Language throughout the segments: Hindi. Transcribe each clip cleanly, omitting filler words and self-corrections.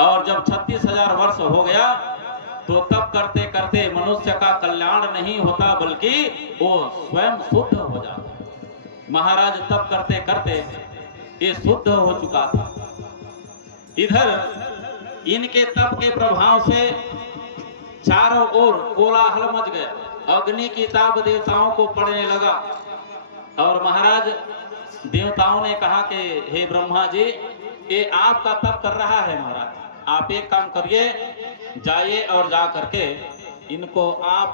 और जब 36,000 वर्ष हो गया तो तब करते करते मनुष्य का कल्याण नहीं होता बल्कि वो स्वयं शुद्ध हो जाता। महाराज तप करते करते ये शुद्ध हो चुका था। इधर इनके तप के प्रभाव से चारों ओर कोलाहल मच गया, अग्नि की ताप देवताओं को पड़ने लगा। और महाराज देवताओं ने कहा कि हे ब्रह्मा जी, ये आपका तप कर रहा है महाराज, आप एक काम करिए, जाइए और जा करके इनको आप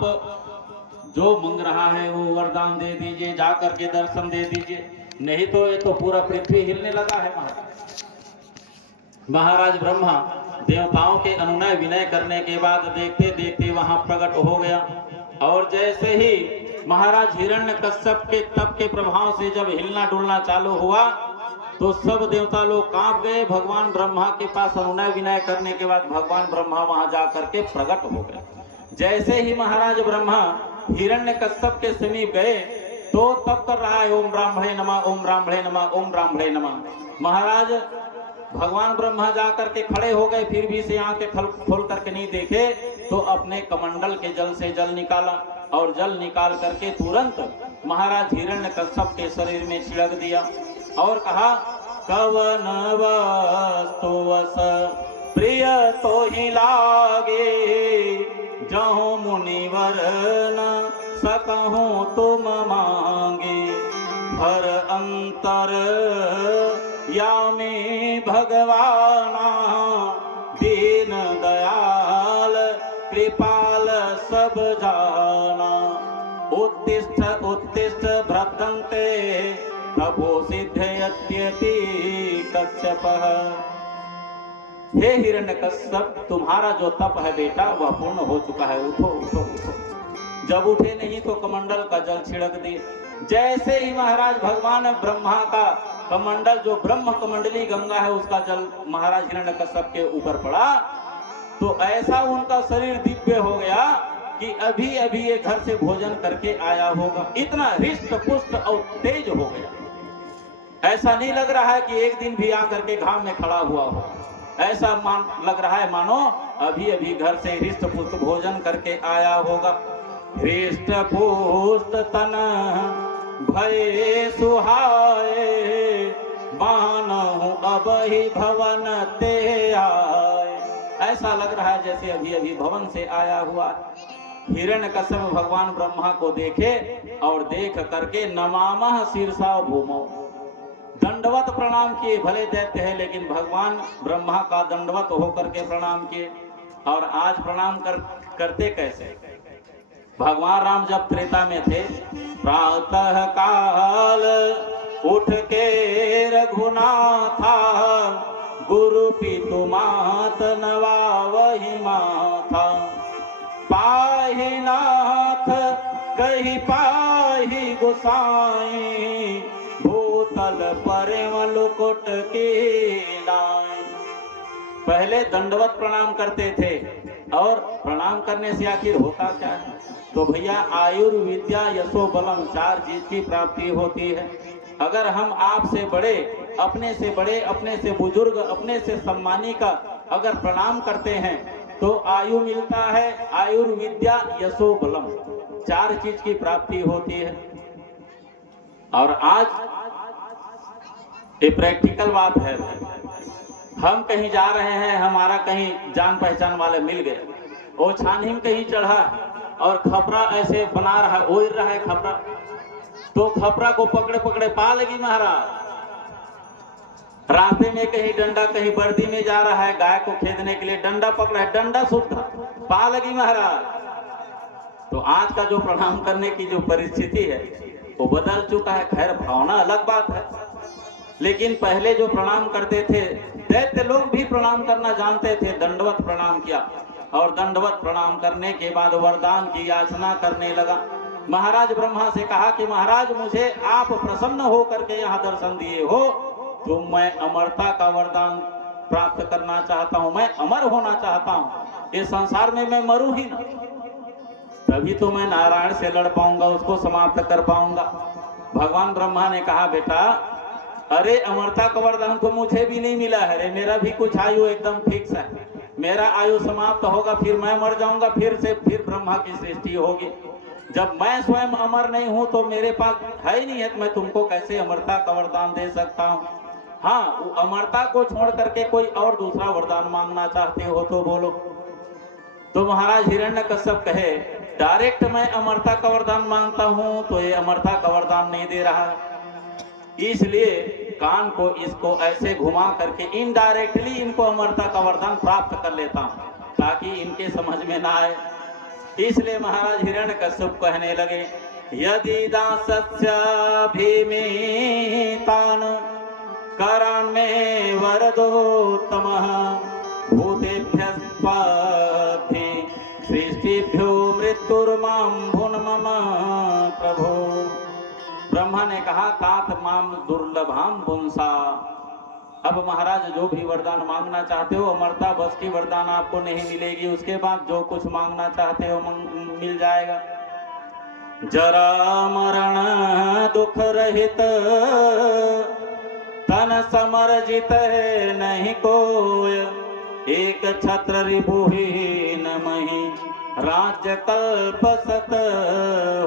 जो मांग रहा है वो वरदान दे दीजिए, जा करके दर्शन दे दीजिए, नहीं तो ये तो पूरा पृथ्वी हिलने लगा है महाराज। महाराज ब्रह्मा देवताओं के अनुनय विनय करने के बाद देखते देखते वहां प्रकट हो गया। और जैसे ही महाराज हिरण्यकश्यप के तप के प्रभाव से जब हिलना डुलना चालू हुआ तो सब देवता लोग कांप गए। भगवान ब्रह्मा के पास अनुनय विनय करने के बाद भगवान ब्रह्मा वहां जा करके प्रकट हो गए। जैसे ही महाराज ब्रह्मा हिरण्यकश्यप के समीप गए तो तप कर रहा है, ओम ब्राह्मणे नमः, ओम ब्राह्मणे नमः, ओम ब्राह्मणे नमः। महाराज भगवान ब्रह्मा जा करके खड़े हो गए, फिर भी से आंखें खोल करके नहीं देखे तो अपने कमंडल के जल से जल निकाला और जल निकाल करके तुरंत महाराज हिरण्यकश्यप के शरीर में छिड़क दिया और कहा, कवन वस्तु वस प्रिय तो ही लागे, जहु मुनिवर न सकहूं तुम मांगे, हर अंतर या में भगवाना, दीन दयाल कृपाल सब जाना, उत्तिष्ठ उत्तिष्ठ भ्रतन्ते तपो सिद्धयत्यति कश्यपः। हे हिरण्यकश्यप, तुम्हारा जो तप है बेटा वह पूर्ण हो चुका है, उठो उठो उठो। जब उठे नहीं तो कमंडल का जल छिड़क दिए। जैसे ही महाराज भगवान ब्रह्मा का कमंडल, जो ब्रह्म कमंडली गंगा है, उसका जल महाराज हिरण्यकश्यप के ऊपर पड़ा तो ऐसा उनका शरीर दिव्य हो गया कि अभी अभी ये घर से भोजन करके आया होगा, इतना हृष्ट पुष्ट और तेज हो गया। ऐसा नहीं लग रहा है कि एक दिन भी आकर के घाम में खड़ा हुआ हो, ऐसा लग रहा है मानो अभी अभी घर से हृष्ट पुष्ट भोजन करके आया होगा। हृष्ट पुष्ट तन भय सुहाए, मानहु अब ही भवन ते आए। ऐसा लग रहा है जैसे अभी अभी भवन से आया हुआ। हिरण्यकश्यप भगवान ब्रह्मा को देखे और देख करके नमामः शीर्षा भूमौ, दंडवत प्रणाम किए। भले दैत्य है लेकिन भगवान ब्रह्मा का दंडवत होकर के प्रणाम किए। और आज प्रणाम करते कैसे? भगवान राम जब त्रेता में थे, प्रातः काल उठ के रघुनाथा, गुरु पितु मात नवावहि माथा, पाहि नाथ कहि पाहि गोसाई, भूतल परम लुकुट की नाई। पहले दंडवत प्रणाम करते थे और प्रणाम करने से आखिर होता क्या है? तो भैया आयुर्विद्या यशो बलम, 4 चीज की प्राप्ति होती है। अगर हम आपसे बड़े, अपने से बड़े, अपने से बुजुर्ग, अपने से सम्मानी का अगर प्रणाम करते हैं तो आयु मिलता है, आयुर्विद्या यशो बलम, 4 चीज की प्राप्ति होती है। और आज ये प्रैक्टिकल बात है। हम कहीं जा रहे हैं, हमारा कहीं जान पहचान वाले मिल गए, वो छानहीन कहीं चढ़ा और खपरा ऐसे बना रहा है, ओढ़ रहा है खपरा, तो खपरा को पकड़े पकड़े पा लगी महाराज। रास्ते में कहीं डंडा, कहीं वर्दी में जा रहा है गाय को खेदने के लिए, डंडा पकड़ा है, डंडा शुद्ध पा लगी महाराज। तो आज का जो प्रणाम करने की जो परिस्थिति है वो बदल चुका है। खैर भावना अलग बात है, लेकिन पहले जो प्रणाम करते थे, दैत्य लोग भी प्रणाम करना जानते थे। दंडवत प्रणाम किया और दंडवत प्रणाम करने के बाद वरदान की याचना करने लगा। महाराज ब्रह्मा से कहा कि महाराज मुझे आप प्रसन्न हो करके यहाँ दर्शन दिए हो तो मैं अमरता का वरदान प्राप्त करना चाहता हूँ, मैं अमर होना चाहता हूँ, इस संसार में मैं मरूं ही ना, तभी तो मैं नारायण से लड़ पाऊंगा, उसको समाप्त कर पाऊंगा। भगवान ब्रह्मा ने कहा बेटा अरे अमरता का वरदान तो मुझे भी नहीं मिला है रे, मेरा भी कुछ आयु एकदम फिक्स है। मेरा आयु समाप्त होगा, फिर मैं मर जाऊंगा, फिर ब्रह्मा की सृष्टि होगी। जब मैं स्वयं अमर नहीं हूं तो मेरे पास है ही नहीं है, मैं तुमको कैसे अमरता का वरदान दे सकता हूं। हाँ, वो अमरता को छोड़ करके कोई और दूसरा वरदान मांगना चाहते हो तो बोलो। तो महाराज हिरण्यकश्यप कहे, डायरेक्ट मैं अमरता का वरदान मांगता हूं तो ये अमरता का वरदान नहीं दे रहा है, इसलिए कान को इसको ऐसे घुमा करके इनडायरेक्टली इनको अमरता का वरदान प्राप्त कर लेता हूं, ताकि इनके समझ में ना आए। इसलिए महाराज हिरण्यकश्यप कहने लगे, यदि दासस्य भीमितान करान् मे वरदोत्तमः भूतेभ्यस्त्वाद्धि सृष्टिभ्यो मृत्युर्मां भुन मम प्रभो। ब्रह्मा ने कहा, तात माम दुर्लभाम पुंसा। अब महाराज जो भी वरदान मांगना चाहते हो, अमरता बस की वरदान आपको नहीं मिलेगी, उसके बाद जो कुछ मांगना चाहते हो मिल जाएगा। जरा मरण दुख रहित तन समर्जित नहीं कोय, एक छत्र रिपुहीन मही राज्य कल्प सत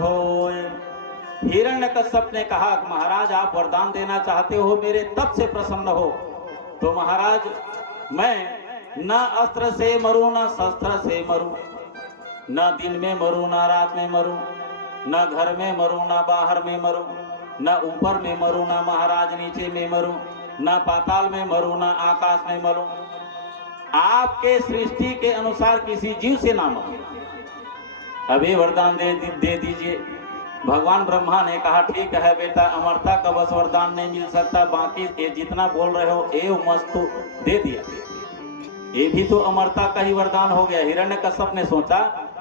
होय। हिरण्यकश्यप ने कहा, महाराज आप वरदान देना चाहते हो, मेरे तप से प्रसन्न हो तो महाराज मैं न अस्त्र से मरूं, न शस्त्र से मरूं, न दिन में मरूं, न रात में मरूं, न घर में मरूं, न बाहर में मरूं, न ऊपर में मरूं, न महाराज नीचे में मरूं, न पाताल में मरूं, न आकाश में मरूं, आपके सृष्टि के अनुसार किसी जीव से ना मरूं, अभी वरदान दे दीजिए। भगवान ब्रह्मा ने कहा, ठीक है बेटा, अमरता का बस वरदान नहीं मिल सकता, बाकी ये जितना बोल रहे हो एव मस्तु दे दिया, ये भी तो अमरता का ही वरदान हो गया। हिरण्यकश्यप ने सोचा,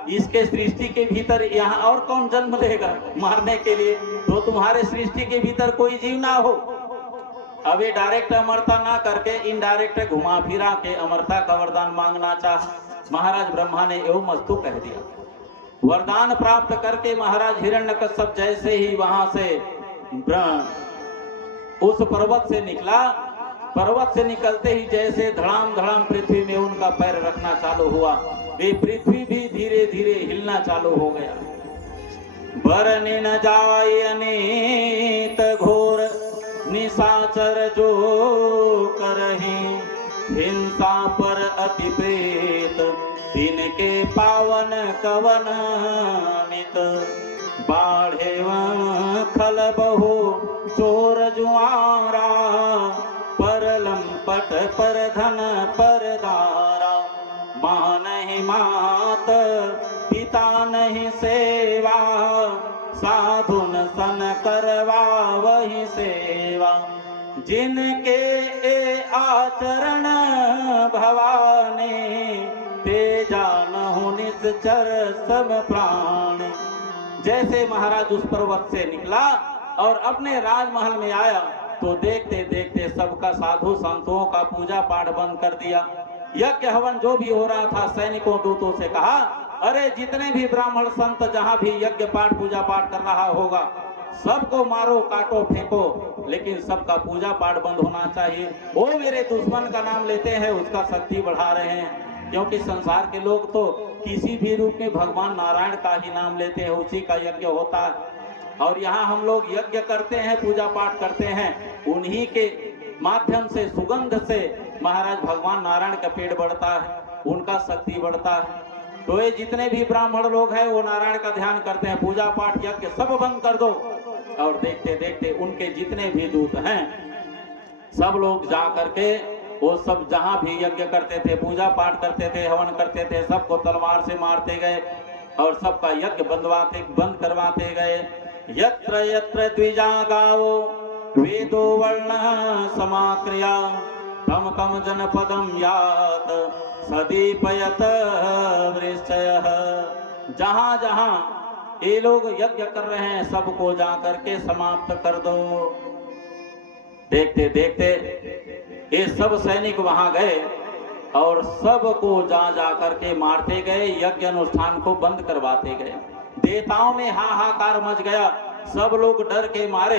इसके सृष्टि के भीतर यहाँ और कौन जन्म लेगा मारने के लिए, तो तुम्हारे सृष्टि के भीतर कोई जीव ना हो। अब ये डायरेक्ट अमरता ना करके इनडायरेक्ट घुमा फिरा के अमरता का वरदान मांगना चाह। महाराज ब्रह्मा ने एव मस्तु कह दिया। वरदान प्राप्त करके महाराज हिरण्यकश्यप जैसे ही वहां से उस पर्वत से निकला, पर्वत से निकलते ही जैसे धड़ाम धड़ाम पृथ्वी में उनका पैर रखना चालू हुआ, ये पृथ्वी भी धीरे धीरे हिलना चालू हो गया। बरने न जाय अनीत घोर निशाचर जो करही, हिंसा पर अति प्रेत दिन के पावन कवन नित, बाढ़े खल बहु चोर जुआरा, पर लंपट पर धन पर दारा, माँ नहीं मात पिता नहीं सेवा, साधुन सन करवा वही सेवा, जिनके ए आचरण भवानी, ते जानहु निश्चर सब प्राण। जैसे महाराज उस पर्वत से निकला और अपने राजमहल में आया तो देखते देखते सबका साधु संतों का पूजा पाठ बंद कर दिया। यज्ञ हवन जो भी हो रहा था, सैनिकों दूतों से कहा, अरे जितने भी ब्राह्मण संत जहाँ भी यज्ञ पाठ पूजा पाठ कर रहा होगा सबको मारो, काटो, फेंको, लेकिन सबका पूजा पाठ बंद होना चाहिए। वो मेरे दुश्मन का नाम लेते हैं, उसका शक्ति बढ़ा रहे हैं, क्योंकि संसार के लोग तो किसी भी रूप में भगवान नारायण का ही नाम लेते हैं, उसी का यज्ञ होता है। और यहाँ हम लोग यज्ञ करते हैं, पूजा पाठ करते हैं, उन्हीं के माध्यम से, सुगंध से महाराज भगवान नारायण का पेट बढ़ता है, उनका शक्ति बढ़ता है। तो ये जितने भी ब्राह्मण लोग हैं वो नारायण का ध्यान करते हैं, पूजा पाठ यज्ञ सब बंद कर दो। और देखते देखते उनके जितने भी दूत हैं सब लोग जा करके वो सब जहाँ भी यज्ञ करते थे, पूजा पाठ करते थे, हवन करते थे, सबको तलवार से मारते गए और सबका यज्ञ बंद करवाते गए। यत्र यत्र द्विजा गावो वेदो वर्ण समाक्रिया, तम तम जनपदम यात सदीपयत वृश्चयः। जहाँ जहाँ ये लोग यज्ञ कर रहे हैं सबको जा करके समाप्त कर दो। देखते देखते ये सब सैनिक वहां गए और सबको जा करके मारते गए, यज्ञ अनुष्ठान को बंद करवाते गए। देवताओं में हाहाकार मच गया, सब लोग डर के मारे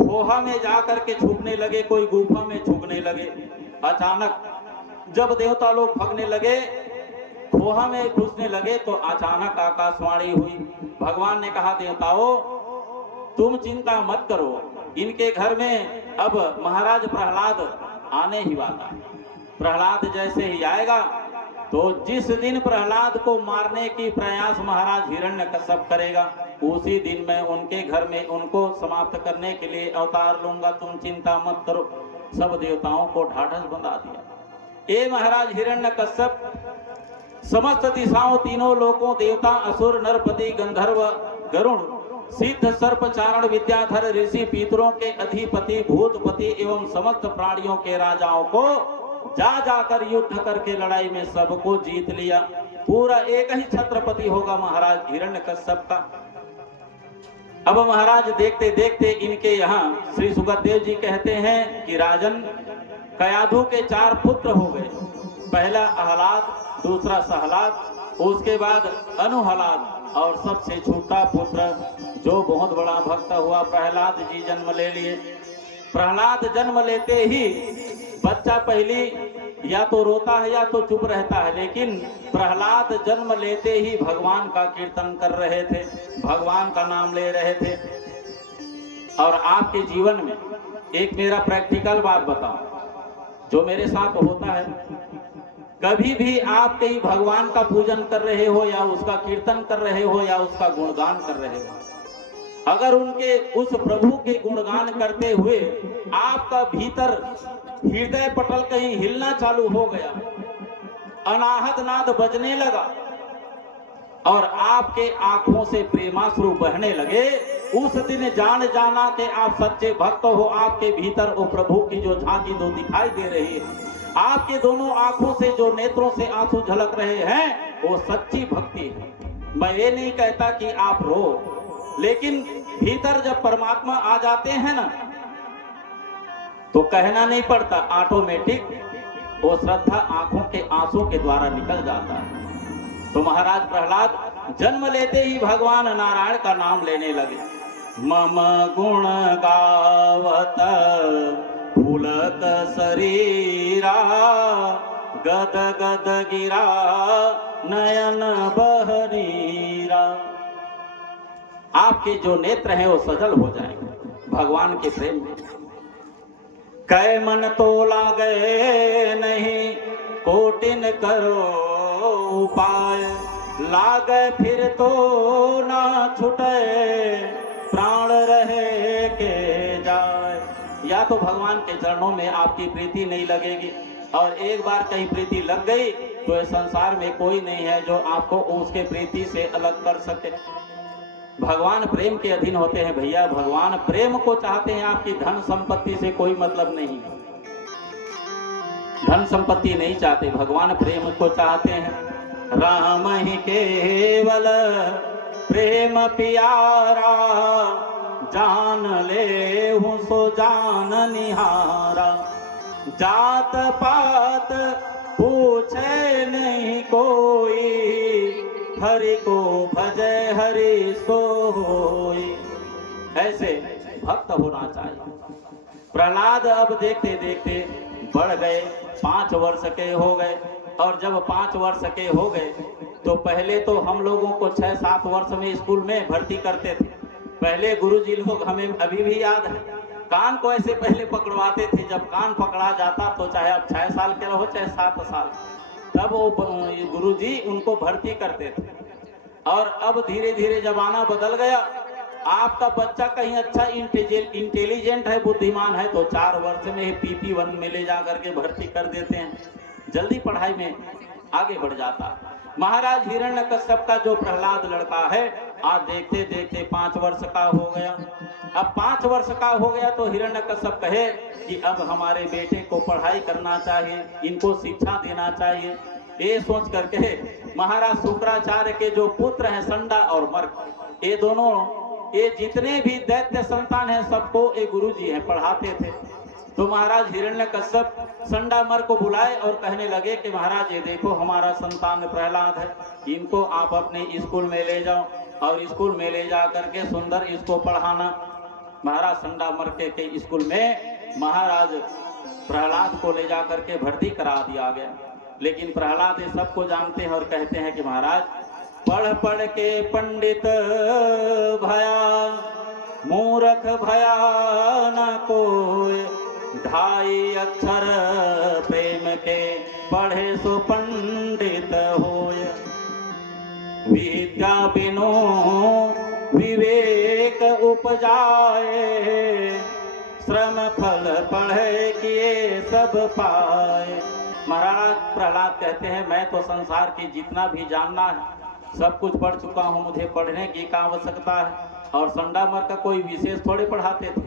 खोहा में जा करके छुपने लगे, कोई गुफा में छुपने लगे। अचानक जब देवता लोग भागने लगे, खोहा में घुसने लगे, तो अचानक आकाशवाणी हुई। भगवान ने कहा, देवताओं तुम चिंता मत करो, इनके घर में अब महाराज प्रहलाद आने ही वाला है। प्रहलाद जैसे ही आएगा तो जिस दिन प्रहलाद को मारने की प्रयास महाराज हिरण्यकश्यप करेगा, उसी दिन मैं उनके घर में उनको समाप्त करने के लिए अवतार लूंगा, तुम चिंता मत करो। सब देवताओं को ढाढ़स बंधा दिया। ये महाराज हिरण्यकश्यप समस्त दिशाओं, तीनों लोकों, देवता, असुर, नरपति, गंधर्व, गरुण, सिद्ध, सर्प, चारण, विद्याधर, ऋषि, पितरों के अधिपति, भूतपति एवं समस्त प्राणियों के राजाओं को जा जाकर युद्ध करके लड़ाई में सबको जीत लिया। पूरा एक ही छत्रपति होगा महाराज हिरण्यकश्यप का। अब महाराज देखते देखते इनके यहाँ श्री सुखदेव जी कहते हैं कि राजन, कयाधु के 4 पुत्र हो गए। पहला अहलाद, दूसरा सहलाद, उसके बाद अनुहलाद और सबसे छोटा पुत्र जो बहुत बड़ा भक्त हुआ प्रहलाद जी जन्म ले लिए। प्रहलाद जन्म लेते ही बच्चा पहली या तो रोता है या तो चुप रहता है, लेकिन प्रहलाद जन्म लेते ही भगवान का कीर्तन कर रहे थे, भगवान का नाम ले रहे थे। और आपके जीवन में एक मेरा प्रैक्टिकल बात बताऊं जो मेरे साथ होता है। कभी भी आप कहीं भगवान का पूजन कर रहे हो या उसका कीर्तन कर रहे हो या उसका गुणगान कर रहे हो, अगर उनके उस प्रभु के गुणगान करते हुए आपका भीतर हृदय पटल कहीं हिलना चालू हो गया, अनाहत नाद बजने लगा और आपके आंखों से प्रेमाश्रु बहने लगे, उस दिन जान जाना कि आप सच्चे भक्त हो। आपके भीतर वो प्रभु की जो झांकी दो दिखाई दे रही है, आपके दोनों आंखों से जो नेत्रों से आंसू झलक रहे हैं, वो सच्ची भक्ति है। मैं ये नहीं कहता कि आप रो, लेकिन भीतर जब परमात्मा आ जाते हैं ना, तो कहना नहीं पड़ता, ऑटोमेटिक वो श्रद्धा आंखों के आंसू के द्वारा निकल जाता है। तो महाराज प्रहलाद जन्म लेते ही भगवान नारायण का नाम लेने लगे। मम गुण गावत फूलत शरीरा, गद गद गिरा नयन बहरीरा। आपके जो नेत्र हैं वो सजल हो जाएंगे भगवान के प्रेम में। कै मन तो लागे नहीं, कोटिन करो उपाय, लागे फिर तो ना छुटे, प्राण रहे के जाए। या तो भगवान के चरणों में आपकी प्रीति नहीं लगेगी, और एक बार कहीं प्रीति लग गई तो इस संसार में कोई नहीं है जो आपको उसके प्रीति से अलग कर सके। भगवान प्रेम के अधीन होते हैं भैया, भगवान प्रेम को चाहते हैं। आपकी धन संपत्ति से कोई मतलब नहीं, धन संपत्ति नहीं चाहते, भगवान प्रेम को चाहते हैं। राम ही केवल प्रेम प्यारा, जान ले हूँ सो जान निहारा। जात पात पूछे नहीं कोई, हरि को भजे हरि सोई। ऐसे भक्त होना चाहिए। प्रहलाद अब देखते देखते बढ़ गए, 5 वर्ष के हो गए। और जब 5 वर्ष के हो गए तो पहले तो हम लोगों को 6-7 वर्ष में स्कूल में भर्ती करते थे। पहले गुरुजी लोग, हमें अभी भी याद है, कान को ऐसे पहले पकड़वाते थे। जब कान पकड़ा जाता तो चाहे आप 6 साल के रहो चाहे 7 साल, तब वो गुरुजी उनको भर्ती करते थे। और अब धीरे धीरे जमाना बदल गया। आपका बच्चा कहीं अच्छा इंटेलिजेंट है, बुद्धिमान है, तो 4 वर्ष में ही PP1 में ले जा करके भर्ती कर देते हैं, जल्दी पढ़ाई में आगे बढ़ जाता। महाराज हिरण्यकश्यप का जो प्रहलाद लड़का है, आज देखते देखते 5 वर्ष का हो गया। अब 5 वर्ष का हो गया तो हिरण्यकश्यप कहे कि अब हमारे बेटे को पढ़ाई करना चाहिए, इनको शिक्षा देना चाहिए। ये सोच करके महाराज शुक्राचार्य के जो पुत्र हैं संडा और मर्क, ये दोनों, ये जितने भी दैत्य संतान हैं, सबको ये गुरुजी हैं, पढ़ाते थे। तो महाराज हिरण्यकश्यप संडा मर्क को बुलाए और कहने लगे कि महाराज ये देखो हमारा संतान प्रहलाद है, इनको आप अपने स्कूल में ले जाओ और स्कूल में ले जा करके सुंदर इसको पढ़ाना। महाराज संडा मर्के के स्कूल में महाराज प्रहलाद को ले जाकर के भर्ती करा दिया गया। लेकिन प्रहलाद ये सबको जानते हैं और कहते हैं कि महाराज पढ़ पढ़ के पंडित भया, मूर्ख भया न कोई, ढाई अक्षर प्रेम के पढ़े सो पंडित होय। विद्या बिनो विवेक उपजाए, श्रम फल पढ़े किए सब पाए। महाराज प्रहलाद कहते हैं मैं तो संसार की जितना भी जानना है सब कुछ पढ़ चुका हूँ, मुझे पढ़ने की क्या आवश्यकता है। और संडामर का कोई विशेष थोड़े पढ़ाते थे,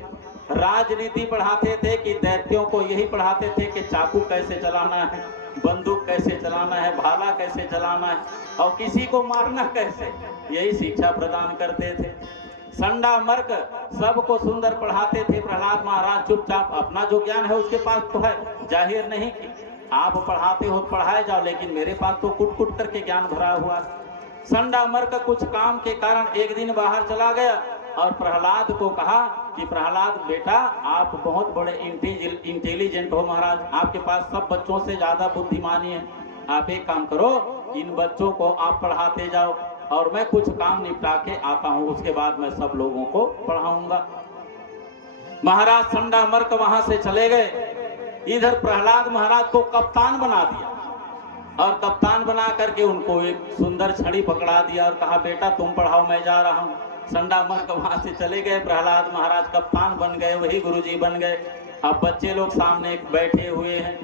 राजनीति पढ़ाते थे कि दैत्यों को यही पढ़ाते थे कि चाकू कैसे चलाना है, बंदूक कैसे चलाना है, भाला कैसे चलाना है और किसी को मारना कैसे, यही शिक्षा प्रदान करते थे। संडा मर्क सबको सुंदर पढ़ाते थे। प्रहलाद महाराज चुपचाप अपना जो ज्ञान है उसके पास तो है, जाहिर नहीं कि आप पढ़ाते हो पढ़ाए जाओ, लेकिन मेरे पास तो कुट कुट करके ज्ञान भरा हुआ। संडा मर्क कुछ काम के कारण एक दिन बाहर चला गया और प्रहलाद को कहा कि प्रहलाद बेटा आप बहुत बड़े इंटेलिजेंट हो महाराज, आपके पास सब बच्चों से ज्यादा बुद्धिमानी है, आप एक काम करो इन बच्चों को आप पढ़ाते जाओ और मैं कुछ काम निपटा के आता हूँ, उसके बाद मैं सब लोगों को पढ़ाऊंगा। महाराज संडा मर्क वहां से चले गए। इधर प्रहलाद महाराज को कप्तान बना दिया और कप्तान बना करके उनको एक सुंदर छड़ी पकड़ा दिया और कहा बेटा तुम पढ़ाओ मैं जा रहा हूँ। संडा मर्क वहां से चले गए, प्रहलाद महाराज कप्तान बन गए, वही गुरुजी बन गए। अब बच्चे लोग सामने बैठे हुए हैं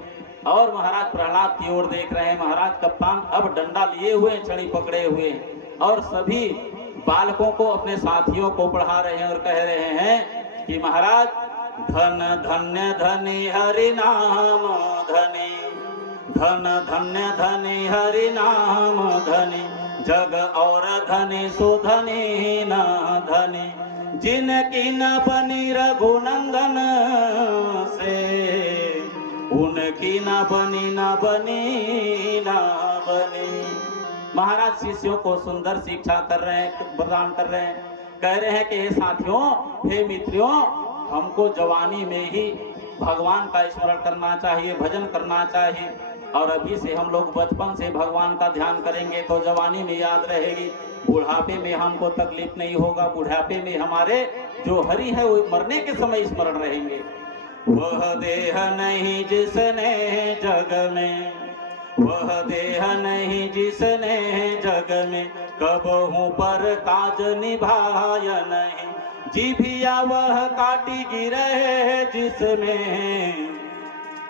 और महाराज प्रहलाद की ओर देख रहे हैं। महाराज कप्तान अब डंडा लिए हुए हैं, छड़ी पकड़े हुए हैं और सभी बालकों को अपने साथियों को पढ़ा रहे हैं और कह रहे हैं कि महाराज धन धन्य धनी हरि नाम धनी, धन धन्य धनी हरि नाम धनी, जग और धनी सुधनी न धनी, जिनकी न बनी रघुनंदन से, उनकी न बनी न बनी न बनी। महाराज शिष्यों को सुंदर शिक्षा कर रहे हैं, प्रदान कर रहे हैं, कह रहे हैं कि हे साथियों, हे मित्रों, हमको जवानी में ही भगवान का स्मरण करना चाहिए, भजन करना चाहिए और अभी से हम लोग बचपन से भगवान का ध्यान करेंगे तो जवानी में याद रहेगी, बुढ़ापे में हमको तकलीफ नहीं होगा, बुढ़ापे में हमारे जो हरि है वो मरने के समय स्मरण रहेंगे। वह देह नहीं जिसने जग में, वह देह नहीं जिसने जग में, कबहू पर काज निभाया नहीं, जीभिया वह काटी गिरे जिसमें,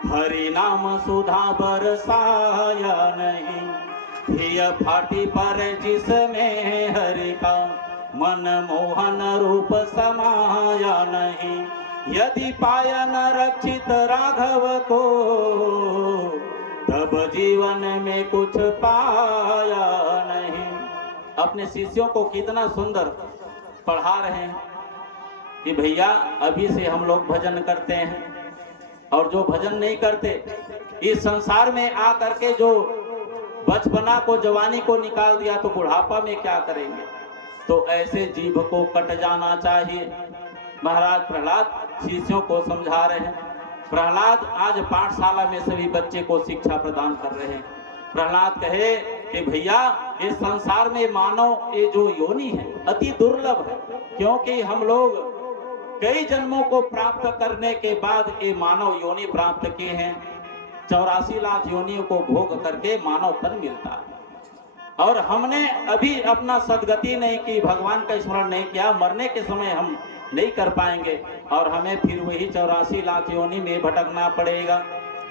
हरि नाम सुधा बरसाया नहीं, धिया फाटी पर जिसमें हरि का मन मोहन रूप समाया नहीं, यदि पाया न रक्षित राघव को, तब जीवन में कुछ पाया नहीं। अपने शिष्यों को कितना सुंदर पढ़ा रहे हैं कि भैया अभी से हम लोग भजन करते हैं और जो भजन नहीं करते इस संसार में आ करके जो बचपना को जवानी को निकाल दिया तो बुढ़ापा में क्या करेंगे, तो ऐसे जीभ को कट जाना चाहिए। महाराज प्रहलाद शिष्यों को समझा रहे हैं। प्रहलाद आज पाठशाला में सभी बच्चे को शिक्षा प्रदान कर रहे हैं। प्रहलाद कहे कि भैया इस संसार में मानव ये जो योनि है अति दुर्लभ है, क्योंकि हम लोग कई जन्मों को प्राप्त करने के बाद ये मानव योनि प्राप्त किए हैं। 84 लाख योनियों को भोग करके मानव तन मिलता है और हमने अभी अपना सदगति नहीं की, भगवान का स्मरण नहीं किया, मरने के समय हम नहीं कर पाएंगे और हमें फिर वही 84 लाख योनि में भटकना पड़ेगा।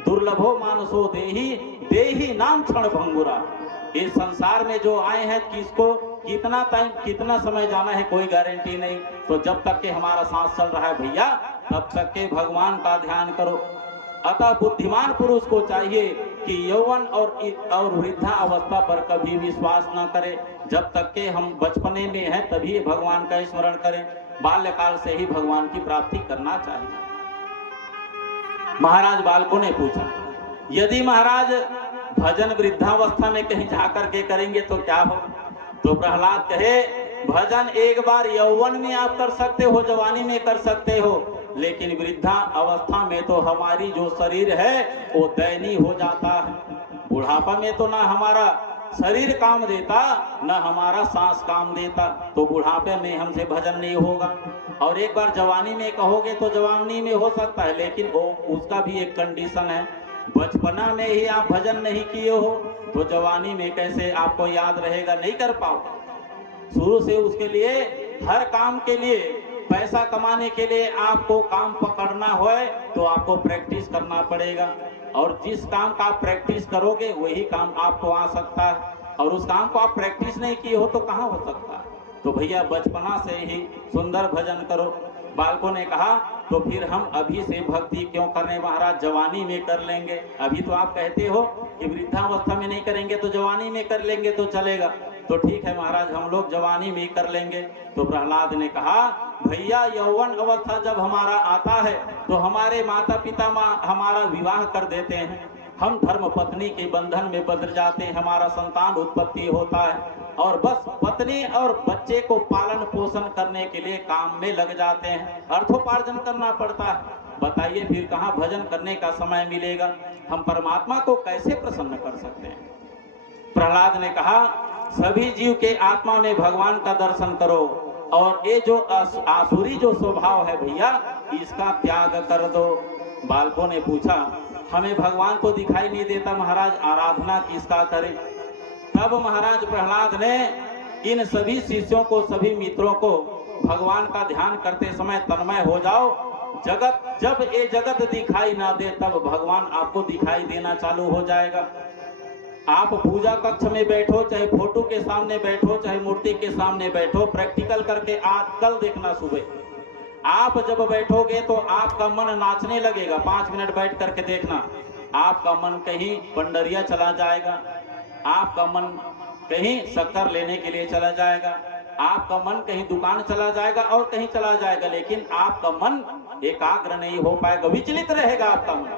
दुर्लभो मानसो देही, देही नाम क्षण भंगुरा। इस संसार में जो आए हैं किसको कितना टाइम कितना समय जाना है कोई गारंटी नहीं, तो जब तक के हमारा सांस चल रहा है भैया तब तक के भगवान का ध्यान करो। अतः बुद्धिमान पुरुष को चाहिए कि यौवन और वृद्धा अवस्था पर कभी विश्वास न करे, जब तक के हम बचपने में हैं तभी भगवान का स्मरण करें, बाल्यकाल से ही भगवान की प्राप्ति करना चाहिए। महाराज बालकों ने पूछा यदि महाराज भजन वृद्धावस्था में कहीं जाकर के करेंगे तो क्या हो, तो प्रहलाद कहे भजन एक बार यौवन में आप कर सकते हो, जवानी में कर सकते हो, लेकिन वृद्धा अवस्था में तो हमारी जो शरीर है वो दयनीय हो जाता है। बुढ़ापा में तो ना हमारा शरीर काम देता, ना हमारा सांस काम देता, तो बुढ़ापे में हमसे भजन नहीं होगा। और एक बार जवानी में कहोगे तो जवानी में हो सकता है, लेकिन वो उसका भी एक कंडीशन है। बचपना में ही आप भजन नहीं किए हो तो जवानी में कैसे आपको याद रहेगा, नहीं कर पाओ। शुरू से उसके लिए हर काम के लिए, पैसा कमाने के लिए आपको काम पकड़ना हो तो आपको प्रैक्टिस करना पड़ेगा, और जिस काम का आप प्रैक्टिस करोगे वही काम आपको आ सकता है, और उस काम को आप प्रैक्टिस नहीं किए हो तो कहाँ हो सकता है। तो भैया बचपना से ही सुंदर भजन करो। बालकों ने कहा तो फिर हम अभी से भक्ति क्यों करने महाराज, जवानी में कर लेंगे। अभी तो आप कहते हो कि वृद्धावस्था में नहीं करेंगे तो जवानी में कर लेंगे तो चलेगा। तो ठीक है महाराज, हम लोग जवानी में कर लेंगे। तो प्रहलाद ने कहा भैया यौवन अवस्था जब हमारा आता है तो हमारे माता पिता हमारा विवाह कर देते हैं, हम धर्म पत्नी के बंधन में बंध जाते हैं, हमारा संतान उत्पत्ति होता है, और बस पत्नी और बच्चे को पालन पोषण करने के लिए काम में लग जाते हैं, अर्थोपार्जन करना पड़ता है। बताइए फिर कहाँ भजन करने का समय मिलेगा, हम परमात्मा को कैसे प्रसन्न कर सकते हैं। प्रहलाद ने कहा सभी जीव के आत्मा में भगवान का दर्शन करो, और ये जो आसुरी जो स्वभाव है भैया इसका त्याग कर दो। बालकों ने पूछा हमें भगवान तो दिखाई नहीं देता महाराज, आराधना किसका करें। तब महाराज प्रहलाद ने इन सभी शिष्यों को, सभी मित्रों को भगवान का ध्यान करते समय तन्मय हो जाओ, जगत जब ये जगत दिखाई ना दे तब भगवान आपको दिखाई देना चालू हो जाएगा। आप पूजा कक्ष में बैठो, चाहे फोटो के सामने बैठो, चाहे मूर्ति के सामने बैठो, प्रैक्टिकल करके आज कल देखना सुबह आप जब बैठोगे तो आपका मन नाचने लगेगा। 5 मिनट बैठ करके देखना, आपका मन कहीं पंडरिया चला जाएगा, आपका मन कहीं शक्कर लेने के लिए चला जाएगा, आपका मन कहीं दुकान चला जाएगा और कहीं चला जाएगा, लेकिन आपका मन एकाग्र नहीं हो पाएगा, विचलित रहेगा आपका मन।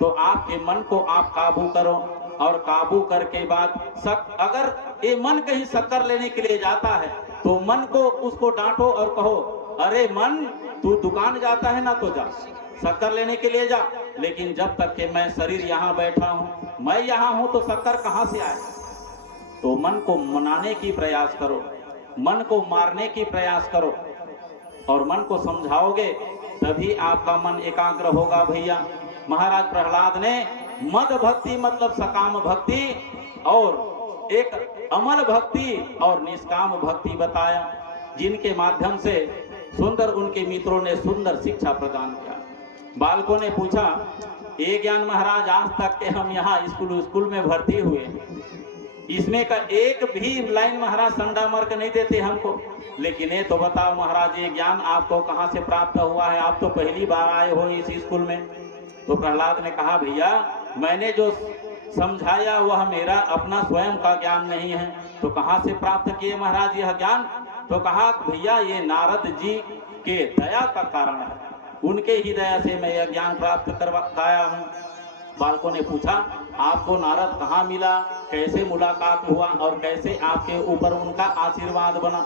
तो आपके मन को आप काबू करो, और काबू करके बाद अगर ये मन कहीं शक्कर लेने के लिए जाता है तो मन को उसको डांटो और कहो अरे मन तू दुकान जाता है ना तो जा, शक्कर लेने के लिए जा, लेकिन जब तक कि मैं शरीर यहाँ बैठा हूँ, मैं यहाँ हूँ तो शक्कर कहाँ से आए। तो मन को मनाने की प्रयास करो, मन को मारने की प्रयास करो, और मन को समझाओगे तभी आपका मन एकाग्र होगा भैया। महाराज प्रहलाद ने मद भक्ति मतलब सकाम भक्ति और एक अमल भक्ति और निष्काम भक्ति बताया, जिनके माध्यम से सुंदर उनके मित्रों ने सुंदर शिक्षा प्रदान किया। बालकों ने पूछा ये ज्ञान महाराज आज तक के हम यहाँ स्कूल में भर्ती हुए, इसमें का एक भी लाइन महाराज संडा मार्क नहीं देते हमको, लेकिन ये तो बताओ महाराज ये ज्ञान आपको कहाँ से प्राप्त हुआ है, आप तो पहली बार आए हो इस स्कूल में। तो प्रहलाद ने कहा भैया मैंने जो समझाया वह मेरा अपना स्वयं का ज्ञान नहीं है, तो कहाँ से प्राप्त किए महाराज यह ज्ञान। तो कहा भैया ये नारद जी के दया का कारण है, उनके ही दया से मैं यह ज्ञान प्राप्त करवाया हूँ। बालकों ने पूछा आपको नारद कहाँ मिला, कैसे मुलाकात हुआ और कैसे आपके ऊपर उनका आशीर्वाद बना।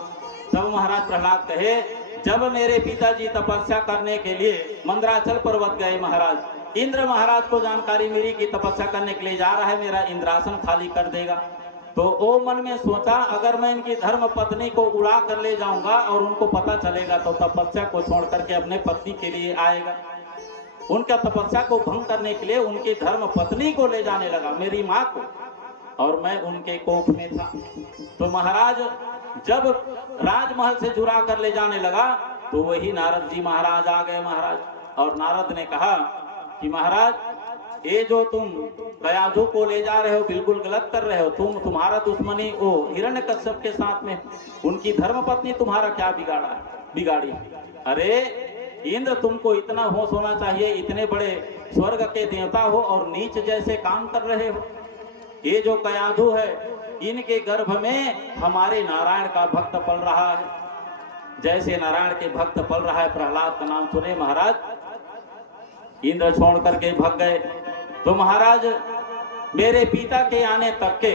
तब महाराज प्रहलाद कहे जब मेरे पिताजी तपस्या करने के लिए मंदराचल पर्वत गए महाराज, इंद्र महाराज को जानकारी मिली कि तपस्या करने के लिए जा रहा है, मेरा इंद्रासन खाली कर देगा। तो वो मन में सोचा अगर मैं इनकी धर्म पत्नी को उड़ा कर ले जाऊंगा और उनको पता चलेगा तो तपस्या को छोड़ करके अपने पत्नी के लिए आएगा। उनका तपस्या को भंग करने के लिए उनकी धर्म पत्नी को ले जाने लगा, मेरी माँ को, और मैं उनके कोख में था। तो महाराज जब राजमहल से चुरा कर ले जाने लगा तो वही नारद जी महाराज आ गए महाराज, और नारद ने कहा कि महाराज ये जो तुम कयाधु को ले जा रहे हो बिल्कुल गलत कर रहे हो, तुम्हारा दुश्मनी वो हिरण्यकश्यप के साथ में, उनकी धर्मपत्नी तुम्हारा क्या बिगाड़ी। अरे इंद्र तुमको इतना होश होना चाहिए, इतने बड़े स्वर्ग के देवता हो और नीच जैसे काम कर रहे हो। ये जो कयाधु है इनके गर्भ में हमारे नारायण का भक्त पल रहा है, जैसे नारायण के भक्त पल रहा है। प्रहलाद का नाम सुने महाराज इंद्र छोड़ करके भाग गए। तो महाराज मेरे पिता के आने तक के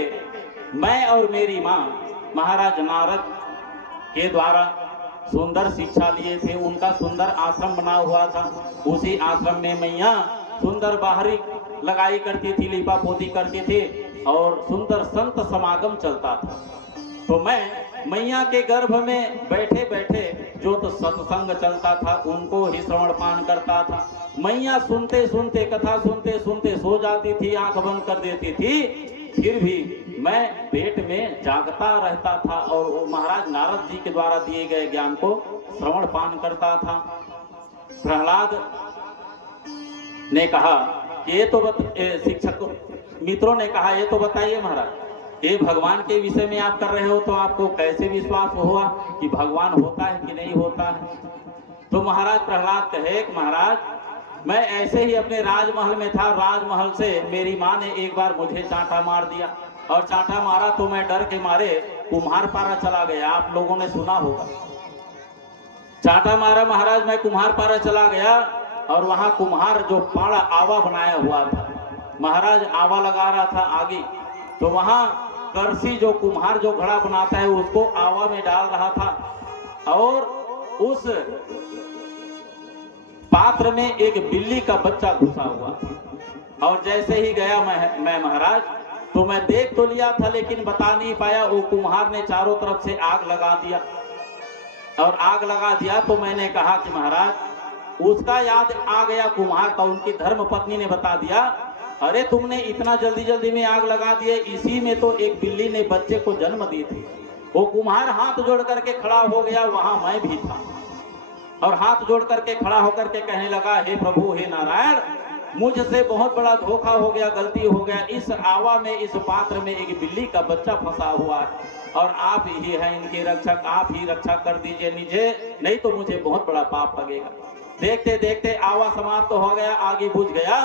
मैं और मेरी माँ महाराज नारद के द्वारा सुंदर शिक्षा लिए थे, उनका सुंदर आश्रम बना हुआ था। उसी आश्रम में मैया सुंदर बाहरी लगाई करती थी, लिपा पोती करती थी और सुंदर संत समागम चलता था। तो मैं मैया के गर्भ में बैठे बैठे जो तो सत्संग चलता था उनको ही श्रवण पान करता था। मैया सुनते सुनते, कथा सुनते सुनते सो जाती थी, आंख बंद कर देती थी, फिर भी मैं पेट में जागता रहता था और वो महाराज नारद जी के द्वारा दिए गए ज्ञान को श्रवण पान करता था। प्रहलाद ने कहा कि ये तो शिक्षक मित्रों ने कहा ये तो बताइए महाराज, ये भगवान के विषय में आप कर रहे हो तो आपको कैसे विश्वास हुआ कि भगवान होता है कि नहीं होता है? तो महाराज प्रहलाद कहे कि महाराज मैं ऐसे ही अपने राजमहल में था, राजमहल से मेरी माँ ने एक बार मुझे चांटा मार दिया और चांटा मारा तो मैं डर के मारे कुम्हारपारा चला गया। आप लोगों ने सुना होगा, चांटा मारा महाराज, मैं कुम्हारपारा चला गया और वहां कुम्हार जो पाड़ा आवा बनाया हुआ था, महाराज आवा लगा रहा था आगे, तो वहां करसी जो कुम्हार जो घड़ा बनाता है उसको आवा में डाल रहा था और उस पात्र में एक बिल्ली का बच्चा घुसा हुआ। और जैसे ही गया मैं महाराज तो मैं देख तो लिया था लेकिन बता नहीं पाया। वो कुम्हार ने चारों तरफ से आग लगा दिया और आग लगा दिया तो मैंने कहा कि महाराज उसका याद आ गया कुम्हार का। उनकी धर्म पत्नी ने बता दिया, अरे तुमने इतना जल्दी जल्दी में आग लगा दिए, इसी में तो एक बिल्ली ने बच्चे को जन्म दी थी। वो कुम्हार हाथ जोड़ करके खड़ा हो गया, वहां मैं भी था और हाथ जोड़ करके खड़ा होकर के कहने लगा, हे प्रभु हे नारायण, मुझसे बहुत बड़ा धोखा हो गया, गलती हो गया। इस आवा में, इस पात्र में एक बिल्ली का बच्चा फंसा हुआ है और आप ही हैं इनके रक्षक, आप ही रक्षा कर दीजिए मुझे, नहीं तो मुझे बहुत बड़ा पाप लगेगा। देखते देखते आवा समाप्त तो हो गया, आगे बुझ गया